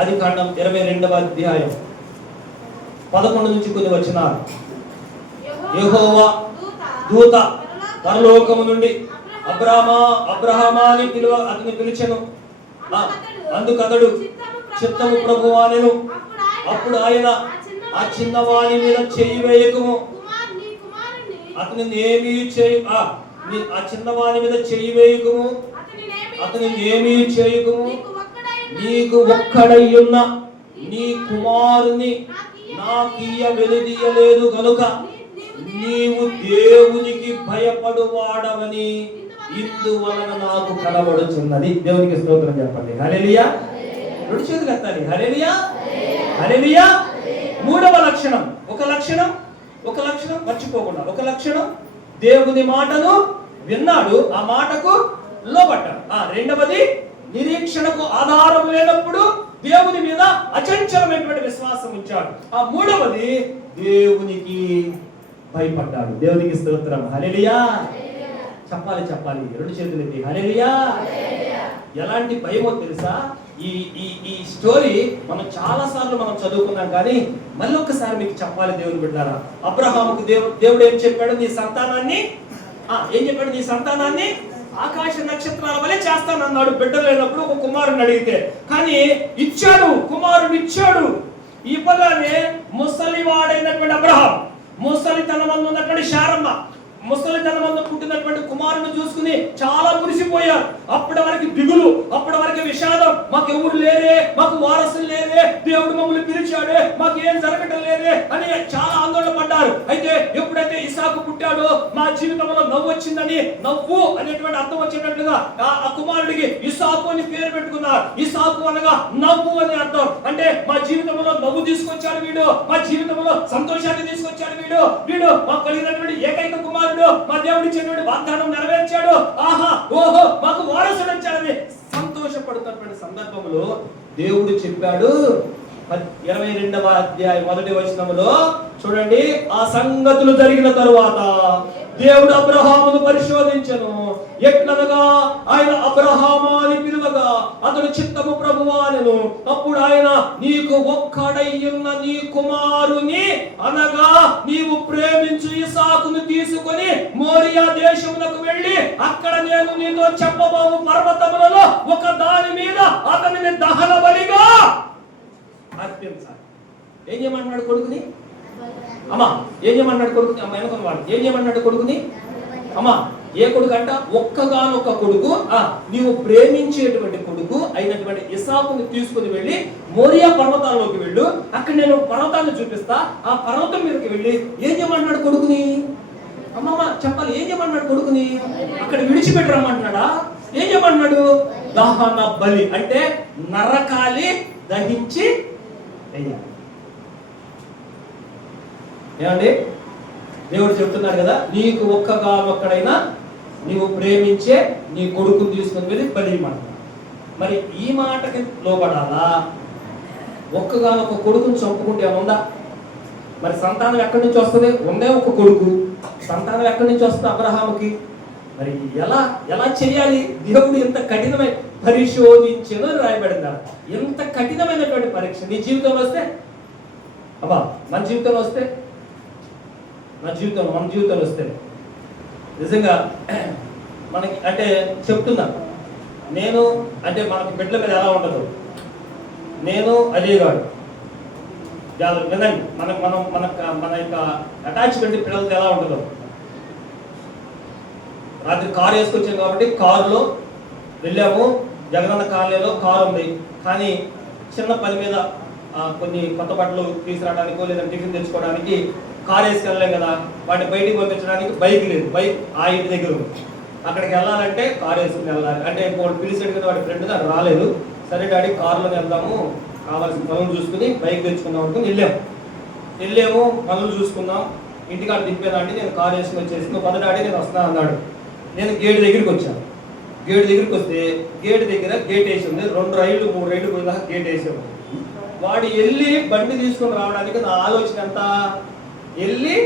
ఆదికాండం 22వ అధ్యాయం 11 నుంచి కొన్ని వచనాలు. యెహోవా దూత పరలోకము నుండి అబ్రహామా అని అతని పిలిచెను. అందుకతడు చిత్తము ప్రభువా నేను. అప్పుడు ఆయన, ఆ చిన్నవాని మీద చెయ్యి వేయకము, అతని ఏమీ ఆ చిన్నవాని మీద చెయ్యి వేయకము, అతని ఏమీ చేయకము. నీకు ఒక్కడయ్యున్న నీ కుమారుని నాకియ్య వెలుదీయలేదు గనుక నీవు దేవునికి భయపడువాడవని ఇందువలన నాకు కనబడుచున్నది. దేవునికి స్తోత్రం చెప్పండి. హల్లెలూయా. రెండు చేతులు ఎత్తాలి. హల్లెలూయా, హల్లెలూయా. మూడవ లక్షణం, ఒక లక్షణం మర్చిపోకుండా, ఒక లక్షణం దేవుని మాటను విన్నాడు, ఆ మాటకు లోబడ్డాడు. రెండవది, నిరీక్షణకు ఆధారం లేనప్పుడు దేవుని మీద అచంచలమైనటువంటి విశ్వాసం ఉంచాడు. ఆ మూడవది, దేవునికి భయపడ్డాడు. దేవునికి స్తోత్రం. హల్లెలూయా. చెప్పాలి. రెండు చేతులు ఎత్తి హల్లెలూయా. ఎలాంటి భయమో తెలుసా? ఈ స్టోరీ మనం చాలా సార్లు చదువుకున్నాం, కానీ మళ్ళీ ఒక్కసారి మీకు చెప్పాలి. దేవుని బిడ్డారా, అబ్రహాముకు దేవుడు ఏం చెప్పాడు? నీ సంతానాన్ని ఆకాశ నక్షత్రాల వలె చేస్తానన్నాడు. బిడ్డ లేనప్పుడు ఒక కుమారుని అడిగితే, కానీ ఇచ్చాడు, కుమారుడు ఇచ్చాడు. ఇవ్వగానే ముసలివాడైనటువంటి అబ్రహాం, ముసలితనమందు ఉన్నటువంటి శారమ్మ, ముసలితనమందు పుట్టినటువంటి కుమారుని చూసుకుని చాలా మురిసిపోయారు. అప్పటి వరకు దిగులు, అప్పటి వరకు విషాదం, మాకు ఎవరు లేరే, మాకు వారసులు లేరే, దేవుడు మమ్మల్ని పిలిచాడే, మాకు ఏం జరగటం లేదే అని చాలా ఆందోళన పడ్డారు. అయితే ఎప్పుడైతే ఇసాకు పుట్టాడో మా జీవితంలో నవ్వు వచ్చిందని, నవ్వు అనేటువంటి అర్థం వచ్చేటట్లుగా ఆ కుమారుడికి ఇసాకు అని పేరు పెట్టుకున్నారు. ఇసాకు అనగా నవ్వు అని అర్థం. అంటే మా జీవితంలో నవ్వు తీసుకొచ్చాడు వీడు, మా జీవితంలో సంతోషాన్ని తీసుకొచ్చాడు వీడు మాకు కలిగినటువంటి ఏకైక కుమారుడు, మా దేవుడి ఇచ్చినటువంటి వాగ్దానం నెరవేర్చాడు, ఆహా ఓహో మాకు వారసుడు వచ్చాడని సంతోషపడుతున్నటువంటి సందర్భంలో దేవుడు చెప్పాడు 22వ అధ్యాయం 1వ వచనములో చూడండి, ఆ సంగతులు జరిగిన తరువాత దేవుడు అబ్రహామును పరిశోధించెను. ఎట్లనగా ఆయన అబ్రహామా అని పిలువగా అతడు చిత్తము ప్రభువా అనెను. అప్పుడు ఆయన, నీకు ఒక్కడయ్యున్న నీ కుమారుని అనగా నీవు ప్రేమించు ఇసాకును తీసుకొని మోరియా దేశమునకు వెళ్ళి అక్కడ నేను నీతో చెప్పబోవు పర్వతములలో ఒక దాని మీద అతనిని దహన బలిగా అర్పించాలి. ఏం చేయమంటున్నాడు కొడుకుని? ఏం చేయమన్నాడు కొడుకుని? ఏం చేయమన్నాడు కొడుకుని? ఏ కొడుకు అంట? ఒక్కగానొక్క కొడుకు, నీవు ప్రేమించేటువంటి కొడుకు అయినటువంటి ఇసాకుని తీసుకుని వెళ్ళి మోరియా పర్వతాల్లోకి వెళ్ళు, అక్కడ నేను పర్వతాన్ని చూపిస్తా, ఆ పర్వతం మీదకి వెళ్ళి ఏం చేయమంటున్నాడు కొడుకుని? అమ్మమ్మ చెప్పాలి, ఏం చేయమంటున్నాడు కొడుకుని? అక్కడ విడిచిపెట్టరమ్మంటున్నాడా? ఏం చేయమంటున్నాడు? దహన బలి అంటే నరకాలి, దహించి వేయాలి. ఏమండి, దేవుడు చెప్తున్నాడు కదా, నీకు ఒక్కగానొక్కడైనా నీవు ప్రేమించే నీ కొడుకుని తీసుకుని వెళ్ళి బలియమంటున్నాడు. మరి ఈ మాటకి లోబడాలా? ఒక్కగానొక్క కొడుకుని చంపుకుంటే ఏముందా? మరి సంతానం ఎక్కడి నుంచి వస్తుంది? ఉండే ఒక కొడుకు, సంతానం ఎక్కడి నుంచి వస్తుంది అబ్రహాముకి? మరి ఎలా చేయాలి? దేవుడు ఎంత కఠినమైన పరిశోధించను రాయబడిందా? ఎంత కఠినమైనటువంటి పరీక్ష నీ జీవితంలో వస్తే, మన జీవితంలో వస్తే, మన జీవితంలో వస్తే నిజంగా మనకి అంటే చెప్తున్నా, నేను అంటే మనకి బిడ్డల మీద ఎలా ఉండదు, నేను అజయ్ గారు వినండి, మన యొక్క అటాచ్మెంట్ పిల్లలతో ఎలా ఉంటుందో. రాత్రి కారు వేసుకొచ్చాం కాబట్టి కారులో వెళ్ళాము, జగనన్న కాలనీలో కారు ఉంది, కానీ చిన్న పని మీద కొన్ని కొత్త బట్టలు తీసుకురావడానికో లేదా టిఫిన్ తెచ్చుకోవడానికి కారు వేసుకెళ్ళలేం కదా, వాటిని బయటికి పంపించడానికి బైక్ లేదు, బైక్ ఆ ఇంటి దగ్గర ఉంది. అక్కడికి వెళ్ళాలంటే కారు వేసుకుని వెళ్ళాలి. అంటే వాడు పిలిచాడు కదా వాడి ఫ్రెండ్ అది రాలేదు, సరే డాడీ కారులోనే వెళ్దాము, కావాల్సిన పనులు చూసుకుని బైక్ తెచ్చుకుందాం అనుకుని వెళ్ళాము, పనులు చూసుకుందాం, ఇంటికాడ దింపేదాండి, నేను కారు వేసుకుని వచ్చేసి నువ్వు పద డాడీ నేను వస్తాను అన్నాడు. నేను గేట్ దగ్గరికి వచ్చాను. గేట్ దగ్గరికి వస్తే గేట్ దగ్గర గేట్ వేసి ఉంది, 2 రైళ్లు 3 రైళ్లు పోయినా గేట్ వేసాము. వాడు వెళ్ళి బండి తీసుకుని రావడానికి నా ఆలోచన ఎంత, వెళ్ళి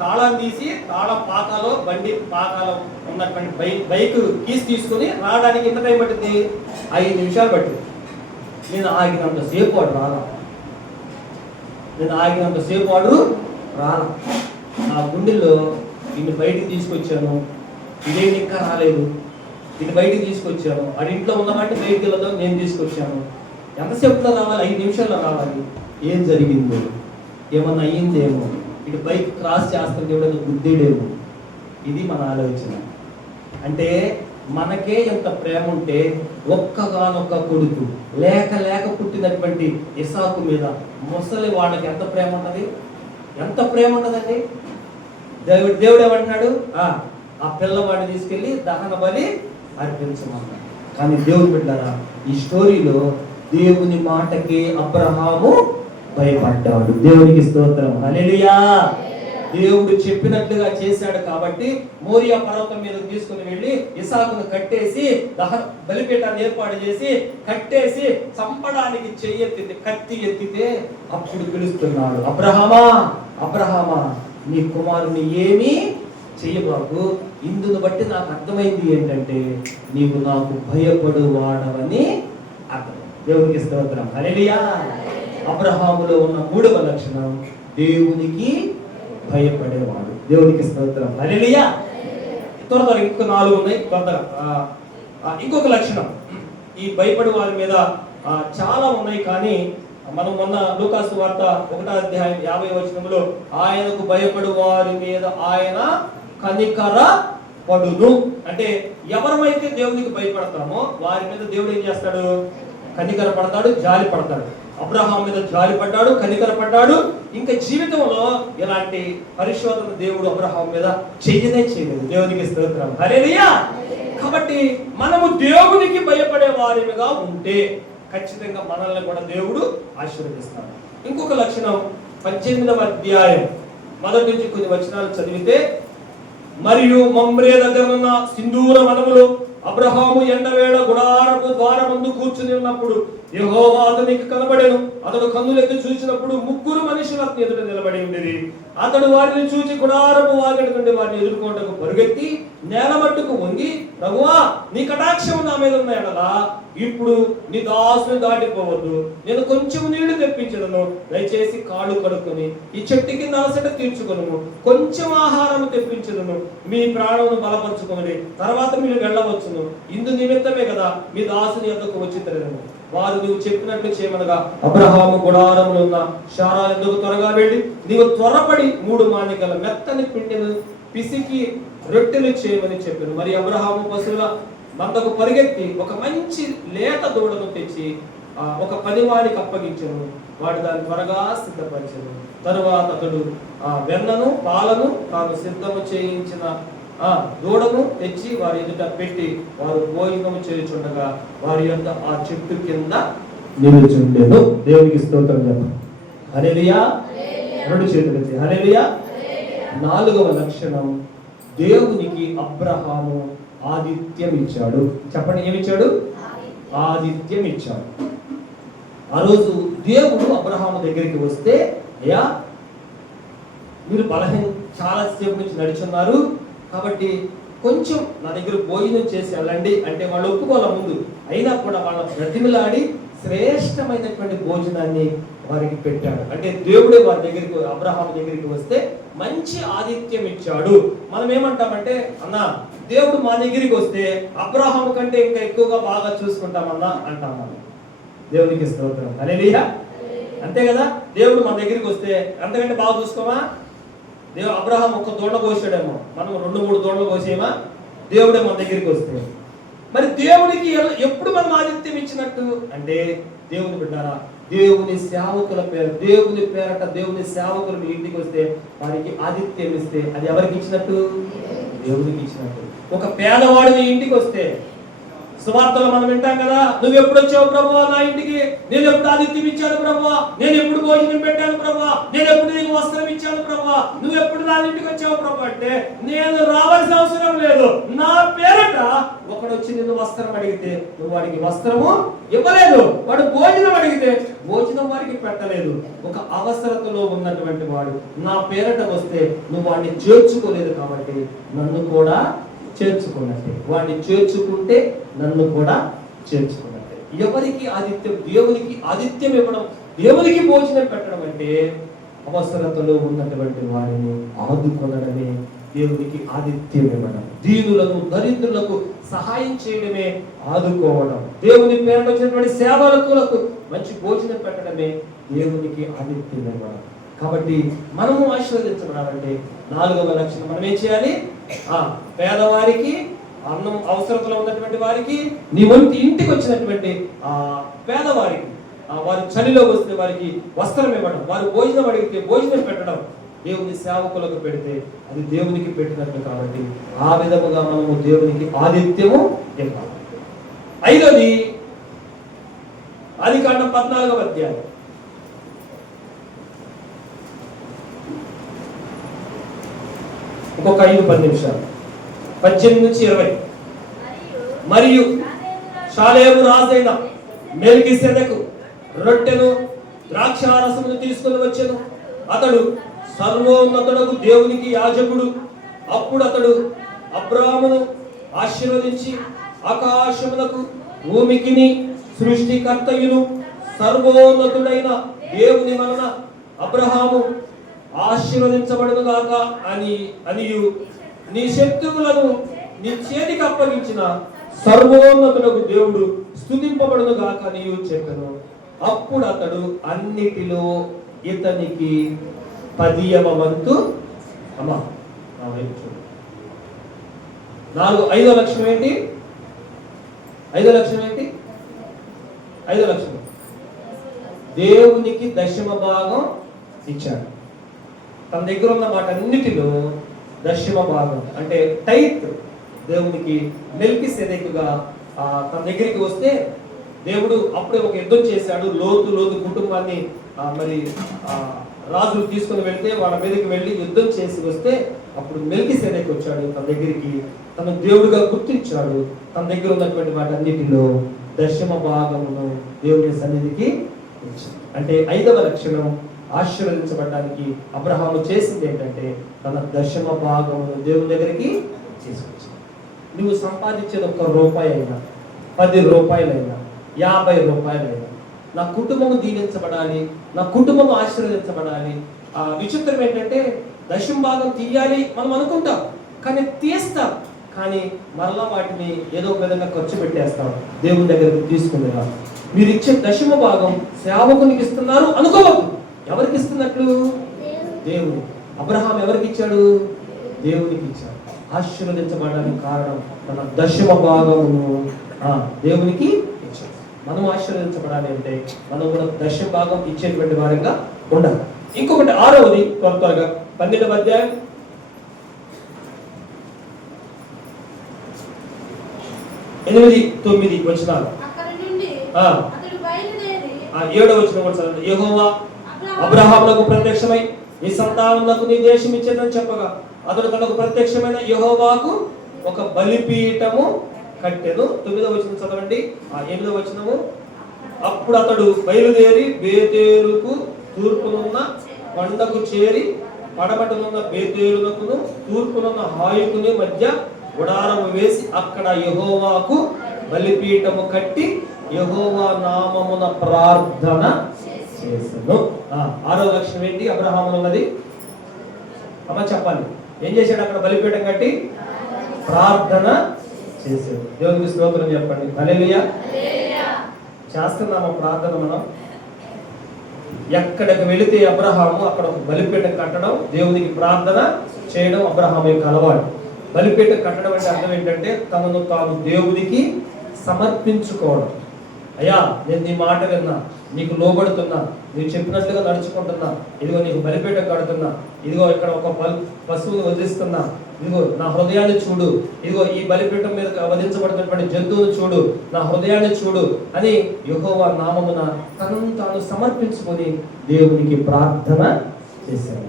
తాళం తీసి తాళం పాకాలో బండి పాకాలో ఉన్నటువంటి బైక్ కీస్ తీసుకుని రావడానికి ఎంత టైం పట్టింది? 5 నిమిషాలు పట్టింది. నేను ఆగినంతసేపు వాడు రాలా, నా గుండెల్లో ఇన్ని బయటికి తీసుకొచ్చాను, ఇదేంటి ఇంకా రాలేదు, ఇది బయటికి తీసుకొచ్చాను, అది ఇంట్లో ఉన్నవాటి బయటికి వెళ్ళదో నేను తీసుకొచ్చాను, ఎంతసేపులో రావాలి? 5 నిమిషాల్లో రావాలి. ఏం జరిగిందో, ఏమన్నా అయ్యిందేమో, ఇటు బైక్ క్రాస్ చేస్తుంటే ఎవడన్నా గుద్దేడేమో, ఇది మన ఆలోచన. అంటే మనకే ఎంత ప్రేమ ఉంటే ఒక్కగానొక్క కొడుకు లేక పుట్టినటువంటి ఇసాకు మీద ముసలి వాళ్ళకి ఎంత ప్రేమ ఉన్నది, ఎంత ప్రేమ ఉన్నదండి. దేవుడు ఏమంటున్నాడు? ఆ పిల్లవాడిని తీసుకెళ్ళి దహన బలి అర్పించమన్నాడు. కానీ దేవుడు బిడ్డలారా, ఈ స్టోరీలో దేవుని మాటకి అబ్రహాము భయపడ్డాడు. దేవునికి స్తోత్రం, హల్లెలూయా. దేవుడు చెప్పినట్లుగా చేశాడు కాబట్టి మోరియా పర్వతం మీద తీసుకుని వెళ్ళి ఇసాకును కట్టేసి బలిపీఠాన్ని ఏర్పాటు చేసి కట్టేసి చంపడానికి కత్తి ఎత్తితే అప్పుడు పిలుస్తున్నాడు, అబ్రహామా నీ కుమారుని ఏమీ చెయ్యబాకు, ఇందును బట్టి నాకు అర్థమైంది ఏంటంటే నీవు నాకు భయపడు వాడవని అర్థం. దేవునికి స్తోత్రం, హల్లెలూయా. అబ్రహాములో ఉన్న 3వ లక్షణం దేవునికి భయపడేవాడు. దేవునికి స్తోత్రం, హల్లెలూయా. త్వరగా ఇంకొక 4 ఉన్నాయి. ఇంకొక లక్షణం, ఈ భయపడే వారి మీద చాలా ఉన్నాయి, కానీ మనం మొన్న లూకాసు వార్త 1వ అధ్యాయం 50వ వచనంలో ఆయనకు భయపడు వారి మీద ఆయన కనికర పడును అంటే ఎవరైతే దేవునికి భయపడతామో వారి మీద దేవుడు ఏం చేస్తాడు? కనికర పడతాడు, జాలి పడతాడు. అబ్రహాం మీద జాలి పడ్డాడు, కనికర పడ్డాడు. ఇంకా జీవితంలో ఇలాంటి పరిశోధన దేవుడు అబ్రహాం మీద చేయలేదు. దేవునికి స్తోత్రం, హల్లెలూయా. కాబట్టి మనము దేవునికి భయపడే వారిగా ఉంటే ఖచ్చితంగా మనల్ని కూడా దేవుడు ఆశీర్వదిస్తాడు. ఇంకొక లక్షణం 18వ అధ్యాయం 1 నుంచి కొన్ని వచనాలు చదివితే, మరియు మమ్రే దగ్గర ఉన్న సింధూర వనములో అబ్రహాము ఎండవేళ గుడారపు ద్వారమందు కూర్చుని ఉన్నప్పుడు యెహోవా అతనికి కనబడెను. అతడు కన్నులెత్తి చూసినప్పుడు 3 మనుషులు అతని ఎదుట నిలబడి ఉండేది. అతడు వారిని చూచి గుడారపు వాకిట నుండి వారిని ఎదుర్కొంటకు పరుగెత్తి నేల మట్టుకు వంగి, ప్రభువా నీ కటాక్షము నా మీద ఉన్న ఎడలా ఇప్పుడు నీ దాసుని దాటిపోవద్దు, నేను కొంచెం నీళ్లు తెప్పించదను, దయచేసి కాళ్ళు కడుక్కొని ఈ చెట్టు కింద అలసట తీర్చుకొను, కొంచెం ఆహారం తెప్పించదను, మీ ప్రాణమును బలపరుచుకొని తర్వాత మీరు వెళ్ళవచ్చును, ఇందు నిమిత్తమే కదా మీ దాసుని యొద్దకు వచ్చిద్దరను. వారు నువ్వు చెప్పినట్లు చేయమనగా అబ్రహాము గుడారములో ఉన్న శారా ఎందుకు త్వరగా వెళ్ళి నీవు త్వరపడి 3 మానికల మెత్తని పిండిని పిసికి రొట్టెలు చేయమని చెప్పాను. మరి అబ్రహాము పశువుల మందకు పరిగెత్తి ఒక మంచి లేత దూడను తెచ్చి ఒక పనివాడికి అప్పగించను. వాడు దాన్ని త్వరగా సిద్ధపరిచను. తరువాత అతడు వెన్నను పాలను తాను సిద్ధము చేయించిన దూడను తెచ్చి వారి ఎదుట పెట్టి వారు భోజనము చేయుచుండగా వారి యొక్క ఆ చెట్టు కింద నిలుచుండెను. దేవునికి స్తోత్రం చెప్పండి. హల్లెలూయా. రెండు చేతులు ఎత్తి హల్లెలూయా. నాలుగవ లక్షణం, దేవునికి అబ్రహాము ఆతిథ్యం ఇచ్చాడు. చెప్పండి, ఏమిచ్చాడు? ఆతిథ్యం ఇచ్చాడు. ఆ రోజు దేవుడు అబ్రహాము దగ్గరికి వస్తే, అయ్యా మీరు చాలా సేపు నుంచి నడుచున్నారు కాబట్టి కొంచెం నా దగ్గర భోజనం చేసి వెళ్ళండి అంటే వాళ్ళు ఒప్పుకోలే ముందు. అయినా కూడా వాళ్ళ బ్రతిమిలాడి శ్రేష్టమైనటువంటి భోజనాన్ని వారికి పెట్టాడు. అంటే దేవుడే వారి దగ్గరికి, అబ్రహాము దగ్గరికి వస్తే మంచి ఆతిథ్యం ఇచ్చాడు. మనం ఏమంటామంటే, అన్నా దేవుడు మా దగ్గరికి వస్తే అబ్రహాము కంటే ఇంకా ఎక్కువగా బాగా చూసుకుంటామన్నా అంటాం మనం. దేవునికి స్తోత్రం. హల్లెలూయా. అంతే కదా, దేవుడు మన దగ్గరికి వస్తే అంతకంటే బాగా చూసుకోమా? అబ్రహాం ఒక్క దోళ్ళ కోసాడేమో, మనం 2-3 దోళ్ళ కోసేమా? దేవుడే మన దగ్గరికి వస్తే. మరి దేవుడికి ఎప్పుడు మనం ఆతిథ్యం ఇచ్చినట్టు అంటే, దేవుని బిడ్డారా, దేవుని సేవకుల పేరు, దేవుని పేరట దేవుని సేవకులు మీ ఇంటికి వస్తే వారికి ఆతిథ్యం ఇస్తే అది ఎవరికి ఇచ్చినట్టు? దేవునికి ఇచ్చినట్టు. ఒక పేదవాడు మీ ఇంటికి వస్తే, సువార్తలో మనం వింటాం కదా, నువ్వు ఎప్పుడు వచ్చావు ప్రభువా నా ఇంటికి, నేను ఎప్పుడు ఆతిథ్యం ఇచ్చాను ప్రభువా, నేను ఎప్పుడు భోజనం పెట్టాను ప్రభువా, నేను ఎప్పుడు నీకు వస్త్రం ఇచ్చాను ప్రభువా, నువ్వు ఎప్పుడు నా ఇంటికి వచ్చావు ప్రభు అంటే, నేను రావాల్సిన అవసరం లేదు, నా పేరట ఒకడు వచ్చి నిన్ను వస్త్రం అడిగితే నువ్వు వాడికి వస్త్రము ఇవ్వలేదు, వాడు భోజనం అడిగితే భోజనం వారికి పెట్టలేదు. ఒక అవసరతలో ఉన్నటువంటి వాడు నా పేరట వస్తే నువ్వు వాడిని చేర్చుకోలేదు కాబట్టి నన్ను కూడా చేర్చుకున్నట్టే. వాడిని చేర్చుకుంటే నన్ను కూడా చేర్చుకున్నట్టే. ఎవరికి ఆతిథ్యం? దేవునికి ఆతిథ్యం ఇవ్వడం, దేవునికి భోజనం పెట్టడం అంటే అవసరతలో ఉన్నటువంటి వారిని ఆదుకొనడమే దేవునికి ఆతిథ్యం ఇవ్వడం. దీనులకు దరిద్రులకు సహాయం చేయడమే ఆదుకోవడం. దేవుని పేరుతో వచ్చినటువంటి సేవకులకు మంచి భోజనం పెట్టడమే దేవునికి ఆతిథ్యం ఇవ్వడం. కాబట్టి మనము ఆశీర్వదించబడాలంటే 4వ లక్షణం మనం ఏం చేయాలి? పేదవారికి, అన్నం అవసరతలో ఉన్నటువంటి వారికి, నీ వంటి ఇంటికి వచ్చినటువంటి పేదవారికి, వారి చలిలో వస్తే వారికి వస్త్రం ఇవ్వడం, వారు భోజనం అడిగితే భోజనం పెట్టడం. దేవుని సేవకులకు పెడితే అది దేవునికి పెట్టినట్లు కాబట్టి ఆ విధముగా మనము దేవునికి ఆతిథ్యము ఇవ్వాలి. 5వది ఆదికాండం 14వ అధ్యాయం. ఇంకొక 5-10 నిమిషాలు, 18-20. మరియు షాలేము రాజైన మెల్కీసెదెకు రొట్టెను ద్రాక్షారసమును తీసుకుని వచ్చెను. అతడు సర్వోన్నతుడగు దేవునికి యాజకుడు. అప్పుడు అతడు అబ్రాహామును ఆశీర్వదించి, ఆకాశమునకు భూమికిని సృష్టికర్తయును సర్వోన్నతుడైన దేవుని వలన అబ్రహాము ఆశీర్వదించబడును గాక అనియు నీ శత్రువులను నీ చేతికి అప్పగించిన సర్వోన్నతుడగు దేవుడు స్తుతింపబడును గాక అనియు చెప్పెను. అప్పుడు అతడు అన్నిటిలో ఇతనికి 10వ వంతు. అమ్మా 5వ లక్షణం ఏంటి? 5వ లక్షణం ఏంటి? 5వ లక్షణం దేవునికి 10వ భాగం ఇచ్చాడు. తన దగ్గర ఉన్న మాట అన్నిటిలో 10వ భాగం అంటే టైత్ దేవునికి మెల్కీసెదెకుగా తన దగ్గరికి వస్తే, దేవుడు అప్పుడే ఒక యుద్ధం చేశాడు. లోతు కుటుంబాన్ని మరి రాజులు తీసుకుని వెళ్తే వాళ్ళ మీదకి వెళ్ళి యుద్ధం చేసి వస్తే అప్పుడు మెల్కీసెదెకు వచ్చాడు తన దగ్గరికి. తన దేవుడిగా గుర్తించాడు. తన దగ్గర ఉన్నటువంటి వాటన్నిటిలో 10వ భాగమును దేవుని సన్నిధికి ఇచ్చాడు. అంటే 5వ లక్షణం ఆశీర్వదించబడడానికి అబ్రహాము చేసింది ఏంటంటే తన 10వ భాగమును దేవుని దగ్గరికి తీసుకొచ్చాడు. నువ్వు సంపాదించేది 1 రూపాయి అయినా, 10 రూపాయలైనా, 50 రూపాయలైనా, నా కుటుంబం దీవించబడాలి, నా కుటుంబం ఆశీర్వదించబడాలి. విచిత్రం ఏంటంటే 10వ భాగం తీయాలి మనం అనుకుంటాం, కానీ తీస్తాం, కానీ మరలా వాటిని ఏదో ఒక విధంగా ఖర్చు పెట్టేస్తాం. దేవుని దగ్గరకు తీసుకుందిరా. మీరు ఇచ్చే 10వ భాగం సేవకునికి ఇస్తున్నారు అనుకోవద్దు. ఎవరికి ఇస్తున్నట్లు? దేవుడు. అబ్రహాం ఎవరికి ఇచ్చాడు? దేవునికి ఇచ్చాడు. ఆశీర్వదించబడడానికి కారణం తన దశమ భాగమును దేవునికి ఇచ్చాడు. మనం ఆశీర్వదించబడాలి అంటే మనం కూడా దశమ భాగం ఇచ్చేటువంటి వారంగా ఉండాలి. ఇంకొకటి 6వది త్వరగా 12వ అధ్యాయం 8-9 వచనాలు. 7వ వచనం కూడా చదవండి. యెహోవా అబ్రహామునకు ప్రత్యక్షమై నీ సంతానమునకు నీ దేశం ఇచ్చేదని చెప్పగా అతడు తనకు ప్రత్యక్షమైన యెహోవాకు ఒక బలిపీఠము కట్టెను. 9వ వచనం చదవండి. 8వ వచనము. అప్పుడు అతడు బయలుదేరి బేతేలుకు తూర్పునున్న కొండకు చేరి పడమటనున్న బేతేలునకును తూర్పునున్న హాయికుని మధ్య గుడారము వేసి అక్కడ యెహోవాకు బలిపీఠము కట్టి యెహోవా నామమున ప్రార్థన చేసెను. 6వ లక్షణం ఏంటి అబ్రహాములో ఉన్నది? అమ్మ చెప్పాలి. ఏం చేశాడు? అక్కడ బలిపీఠం కట్టి ప్రార్థన చేశాడు. దేవునికి స్తోత్రం చెప్పండి. హల్లెలూయా. చేస్తున్నాము ప్రార్థన. మనం ఎక్కడికి వెళితే అబ్రహాము అక్కడ ఒక బలిపీఠం కట్టడం, దేవునికి ప్రార్థన చేయడం అబ్రహాము యొక్క అలవాటు. బలిపీఠం కట్టడం అంటే అర్థం ఏంటంటే తనను తాను దేవునికి సమర్పించుకోవడం. అయ్యా, నేను నీ మాట విన్నా, నీకు లోబడుతున్నా, నీవు చెప్పినట్లుగా నడుచుకుంటున్నా, ఇదిగో నీకు బలిపీఠం కడుతున్నా, ఇదిగో ఇక్కడ ఒక పశువుని వదిలిస్తున్నా, ఇదిగో నా హృదయాన్ని చూడు, ఇదిగో ఈ బలిపీఠం మీద వధించబడుతున్నటువంటి జంతువును చూడు, నా హృదయాన్ని చూడు అని యెహోవా నామమున తనను తాను సమర్పించుకొని దేవునికి ప్రార్థన చేశాడు.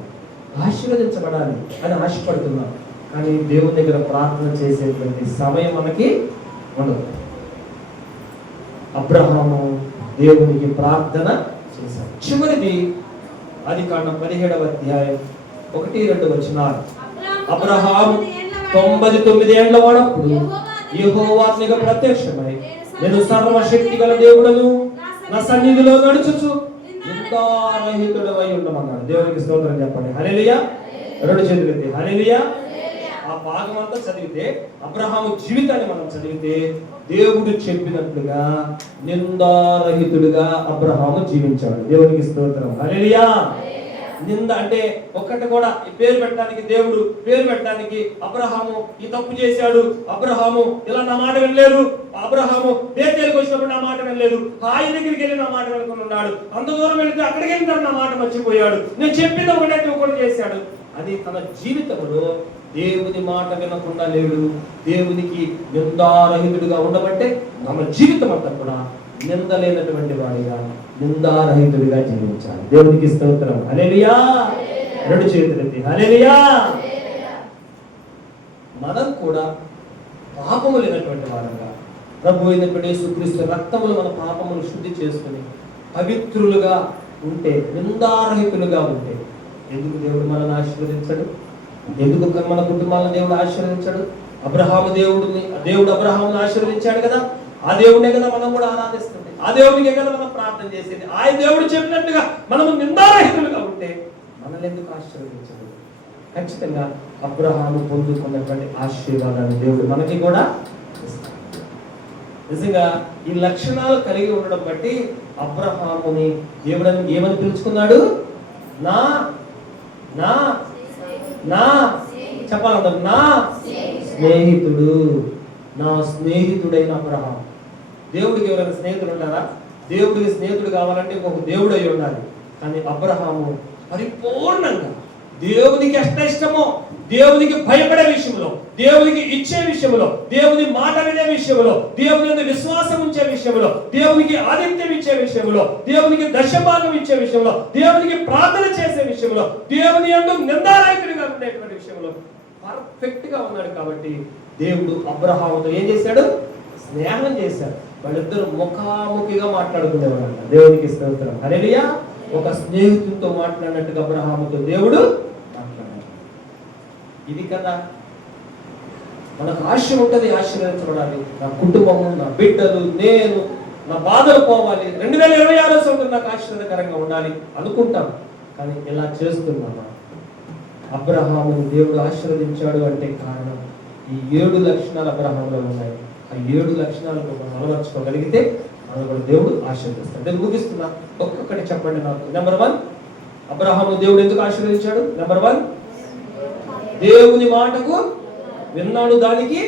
ఆశీర్వదించబడాలి అని ఆశపడుతున్నాం, కానీ దేవుని దగ్గర ప్రార్థన చేసేటువంటి సమయం మనకి ఉండదు. అబ్రహాము దేవునికి ప్రార్థన చేశాడు. చివరిది ఆదికాండం 17వ అధ్యాయం 1-2 వచనాలు. అబ్రహాము 99 ఏళ్ల వాడప్పుడు యెహోవాకు ప్రత్యక్షమై నేను సర్వశక్తి గల దేవుడను, నా సన్నిధిలో నడుచుచు నిందారహితుడవై ఉండమన్నాడు. దేవునికి స్తోత్రం చెప్పండి. హల్లెలూయా. 2 చేతులు ఎత్తి హల్లెలూయా. ఆ భాగం అంతా చదివితే, అబ్రహాము జీవితాన్ని మనం చదివితే దేవుడు చెప్పినట్లుగా నిందారహితుడిగా అబ్రహాము జీవించాడు. దేవునికి స్తోత్రం. హల్లెలూయా. నింద అంటే ఒక్కటి కూడా ఈ పేరు పెట్టడానికి, దేవుడు పేరు పెట్టడానికి అబ్రహాము ఈ తప్పు చేశాడు, అబ్రహాము ఇలా నా మాట వినలేదు, అబ్రహాము బేతేలుకు వచ్చినప్పుడు నా మాట వినలేదు, హాయి దగ్గరికి వెళ్ళి నా మాట వినుకుని ఉన్నాడు, అంత దూరం వెళితే అక్కడికి వెళ్తాడు నా మాట మర్చిపోయాడు, నేను చెప్పిన ఒకటే ఒకటి చేశాడు అని తన జీవితంలో దేవుని మాట వినకుండా లేడు. దేవునికి నిందారహితుడిగా ఉండబట్టే మన జీవితం అంతా కూడా నిందలేనటువంటి వాడిగా, నిందారహితుడిగా జీవించాలి. దేవునికి స్తోత్రం. హల్లెలూయా. 2 చేతులెత్తి హల్లెలూయా. మనం కూడా పాపము లేనటువంటి వారంగా ప్రభు అయినటువంటి యేసుక్రీస్తు రక్తములు మన పాపములు శుద్ధి చేసుకుని పవిత్రులుగా ఉంటే, నిందారహితులుగా ఉంటే ఎందుకు దేవుడు మనల్ని ఆశీర్వదించడు? ఎందుకు మన కుటుంబాలను దేవుడు ఆశీర్వదించాడు? దేవుడు అబ్రహామును ఆశీర్వదించాడు కదా, ఆ దేవుడే కదా మనం కూడా ఆరాధిస్తుంది, ఆ దేవుడికే కదా మనం ప్రార్థన చేసేది. ఆ దేవుడు చెప్పినట్టుగా మనము నిందారహితులుగా ఉంటే మనల్ని ఎందుకు ఆశీర్వదించాడు? ఖచ్చితంగా అబ్రహాము పొందుకున్నటువంటి ఆశీర్వాదాన్ని దేవుడు మనకి కూడా ఇస్తాడు. నిజంగా ఈ లక్షణాలు కలిగి ఉండడం బట్టి అబ్రహాముని దేవుడు ఏమని పిలుచుకున్నాడు? నా నా నా చెప్పాలంటారు, నా స్నేహితుడు, నా స్నేహితుడైన అబ్రహాం. దేవుడికి ఎవరైనా స్నేహితుడు ఉంటారా? దేవుడికి స్నేహితుడు కావాలంటే ఇంకొక దేవుడు అయి ఉండాలి. కానీ అబ్రహాము పరిపూర్ణంగా దేవునికి ఎంత ఇష్టమో, దేవునికి భయపడే విషయంలో, దేవునికి ఇచ్చే విషయంలో, దేవుని మాట వినే విషయంలో, దేవుని విశ్వాసం ఉంచే విషయంలో, దేవునికి ఆదిత్యం ఇచ్చే విషయంలో, దేవునికి దశభాగం ఇచ్చే విషయంలో, దేవునికి ప్రార్థన చేసే విషయంలో, దేవుని యందు నిందారహితుడిగా ఉండేటువంటి విషయంలో పర్ఫెక్ట్ గా ఉన్నాడు. కాబట్టి దేవుడు అబ్రహాముతో ఏం చేశాడు? స్నేహం చేశాడు. వాళ్ళిద్దరు ముఖాముఖిగా మాట్లాడుకునేవాడు. దేవునికి స్తోత్రం. హల్లెలూయా. ఒక స్నేహితుడితో మాట్లాడినట్టుగా అబ్రహాముతో దేవుడు మాట్లాడాడు. ఇది కదా మనకు ఆశ ఉంటుంది, ఆశీర్వదించబడాలి. నా కుటుంబము, నా బిడ్డలు, నేను, నా బాధలు పోవాలి, 2026 సంవత్సరం నాకు ఆశీర్వాదకరంగా ఉండాలి అనుకుంటాం. కానీ ఇలా చేస్తున్నామా? అబ్రహాముని దేవుడు ఆశీర్వదించాడు అంటే కారణం ఈ 7 లక్షణాలు అబ్రహాములో ఉన్నాయి. ఆ 7 లక్షణాలను మనం అలవర్చుకోగలిగితే మనకు దేవుడు ఆశీర్వదిస్తాడు. నేను ముగిస్తున్నా, ఒక్కొక్కటి చెప్పండి నాకు. నెంబర్ 1, అబ్రహాము దేవుడు ఎందుకు ఆశీర్వదించాడు? నెంబర్ 1, దేవుని మాటకు విన్నాడు, దానికి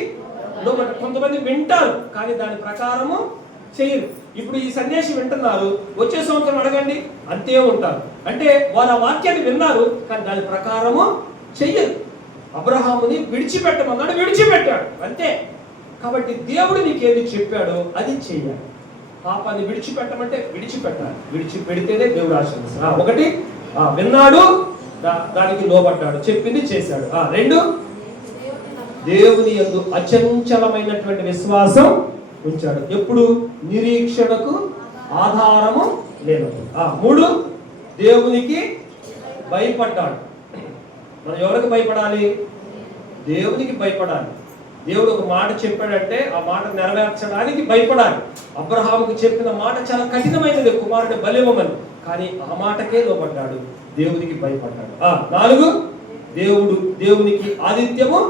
లోబడ్డాడు. కొంతమంది వింటారు కానీ దాని ప్రకారము చేయరు. ఇప్పుడు ఈ సన్యాసి వింటున్నారు, వచ్చే సంవత్సరం అడగండి అంతే ఉంటారు. అంటే వారు ఆ వాక్యాన్ని విన్నారు కానీ దాని ప్రకారము చెయ్యరు. అబ్రహాముని విడిచిపెట్టమన్నాడు, విడిచిపెట్టాడు అంతే. కాబట్టి దేవుడు నీకేది చెప్పాడో అది చెయ్యాలి. పాపాన్ని విడిచిపెట్టమంటే విడిచిపెట్టాలి, విడిచిపెడితేనే దేవుడు ఆశీర్వదిస్తాడు. ఒకటి విన్నాడు, దానికి లోబడ్డాడు, చెప్పింది చేశాడు. రెండు, దేవుని యందు అచంచలమైనటువంటి విశ్వాసం ఉంచాడు. ఎప్పుడు? నిరీక్షణకు ఆధారము లేనప్పుడు. మూడు, దేవునికి భయపడ్డాడు. మనం ఎవరికి భయపడాలి? దేవునికి భయపడాలి. దేవుడు ఒక మాట చెప్పాడంటే ఆ మాట నెరవేర్చడానికి భయపడాలి. అబ్రహాముకు చెప్పిన మాట చాలా కఠినమైనది, కుమారుని బలివ్వమని, కానీ ఆ మాటకే లోబడ్డాడు, దేవునికి భయపడ్డాడు. నాలుగు, దేవునికి ఆతిథ్యము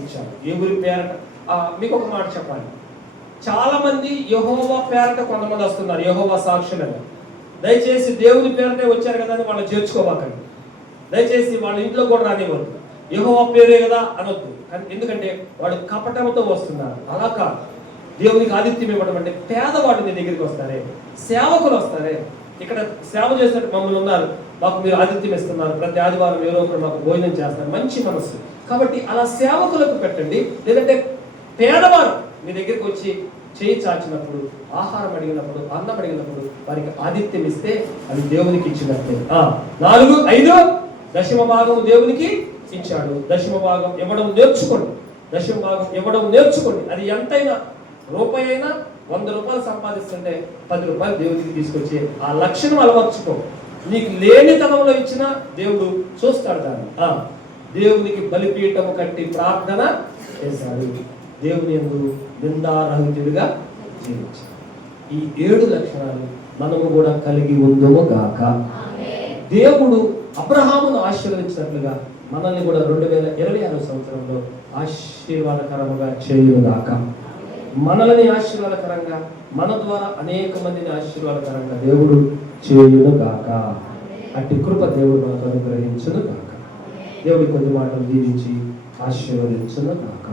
ఇచ్చాడు. దేవుని పేరట. మీకు ఒక మాట చెప్పాలి, చాలా మంది యెహోవా పేరట కొంతమంది వస్తున్నారు, యెహోవా సాక్షులుగా. దయచేసి దేవుని పేరటే వచ్చారు కదా అని వాళ్ళు చేర్చుకోవాకండి. దయచేసి వాళ్ళ ఇంట్లో కూడా రానివ్వద్దు. యెహోవా పేరే కదా అనొద్దు. ఎందుకంటే వాడు కపటంతో వస్తున్నారు. అలా కాదు. దేవునికి ఆతిథ్యం ఇవ్వడం అంటే పేదవాడు నీ దగ్గరికి వస్తారే, సేవకులు వస్తారే, ఇక్కడ సేవ చేసినట్టు మమ్మల్ని ఉన్నారు, మాకు మీరు ఆతిథ్యం ఇస్తున్నారు, ప్రతి ఆదివారం ఎవరో ఒకరు మాకు భోజనం చేస్తారు, మంచి మనస్సు. కాబట్టి అలా సేవకులకు పెట్టండి. లేదంటే పేదవారు మీ దగ్గరికి వచ్చి చేయి చాచినప్పుడు, ఆహారం అడిగినప్పుడు, అన్నం అడిగినప్పుడు వారికి ఆతిథ్యం ఇస్తే అది దేవునికి ఇచ్చినట్టే. నాలుగు, ఐదు, దశమ భాగం దేవునికి ఇచ్చాడు. దశమ భాగం ఇవ్వడం నేర్చుకోండి. దశమ భాగం ఇవ్వడం నేర్చుకోండి. అది ఎంతైనా, రూపాయి అయినా, 100 రూపాయలు సంపాదిస్తుంటే 10 రూపాయలు దేవునికి తీసుకొచ్చి ఆ లక్షణం అలవర్చుకో. నీకు లేని తనంలో ఇచ్చినా దేవుడు చూస్తాడు దాన్ని. దేవునికి బలిపీఠము కట్టి ప్రార్థన చేశాడు. దేవుని యందు నిందారహితుడిగా జీవించాడు. ఈ 7 లక్షణాలు మనము కూడా కలిగి ఉందము గాక. దేవుడు అబ్రహామును ఆశీర్వదించినట్లుగా మనల్ని కూడా 2026 సంవత్సరంలో ఆశీర్వాదకరముగా చేయుగాక. మనల్ని ఆశీర్వాదకరంగా, మన ద్వారా అనేక మందిని ఆశీర్వాదకరంగా దేవుడు చేయుగాక. అట్టి కృప దేవుడు మనకు అనుగ్రహించును గాక. దేవుడి కొద్ది మాటలు దీవించి ఆశీర్వదించును గాక.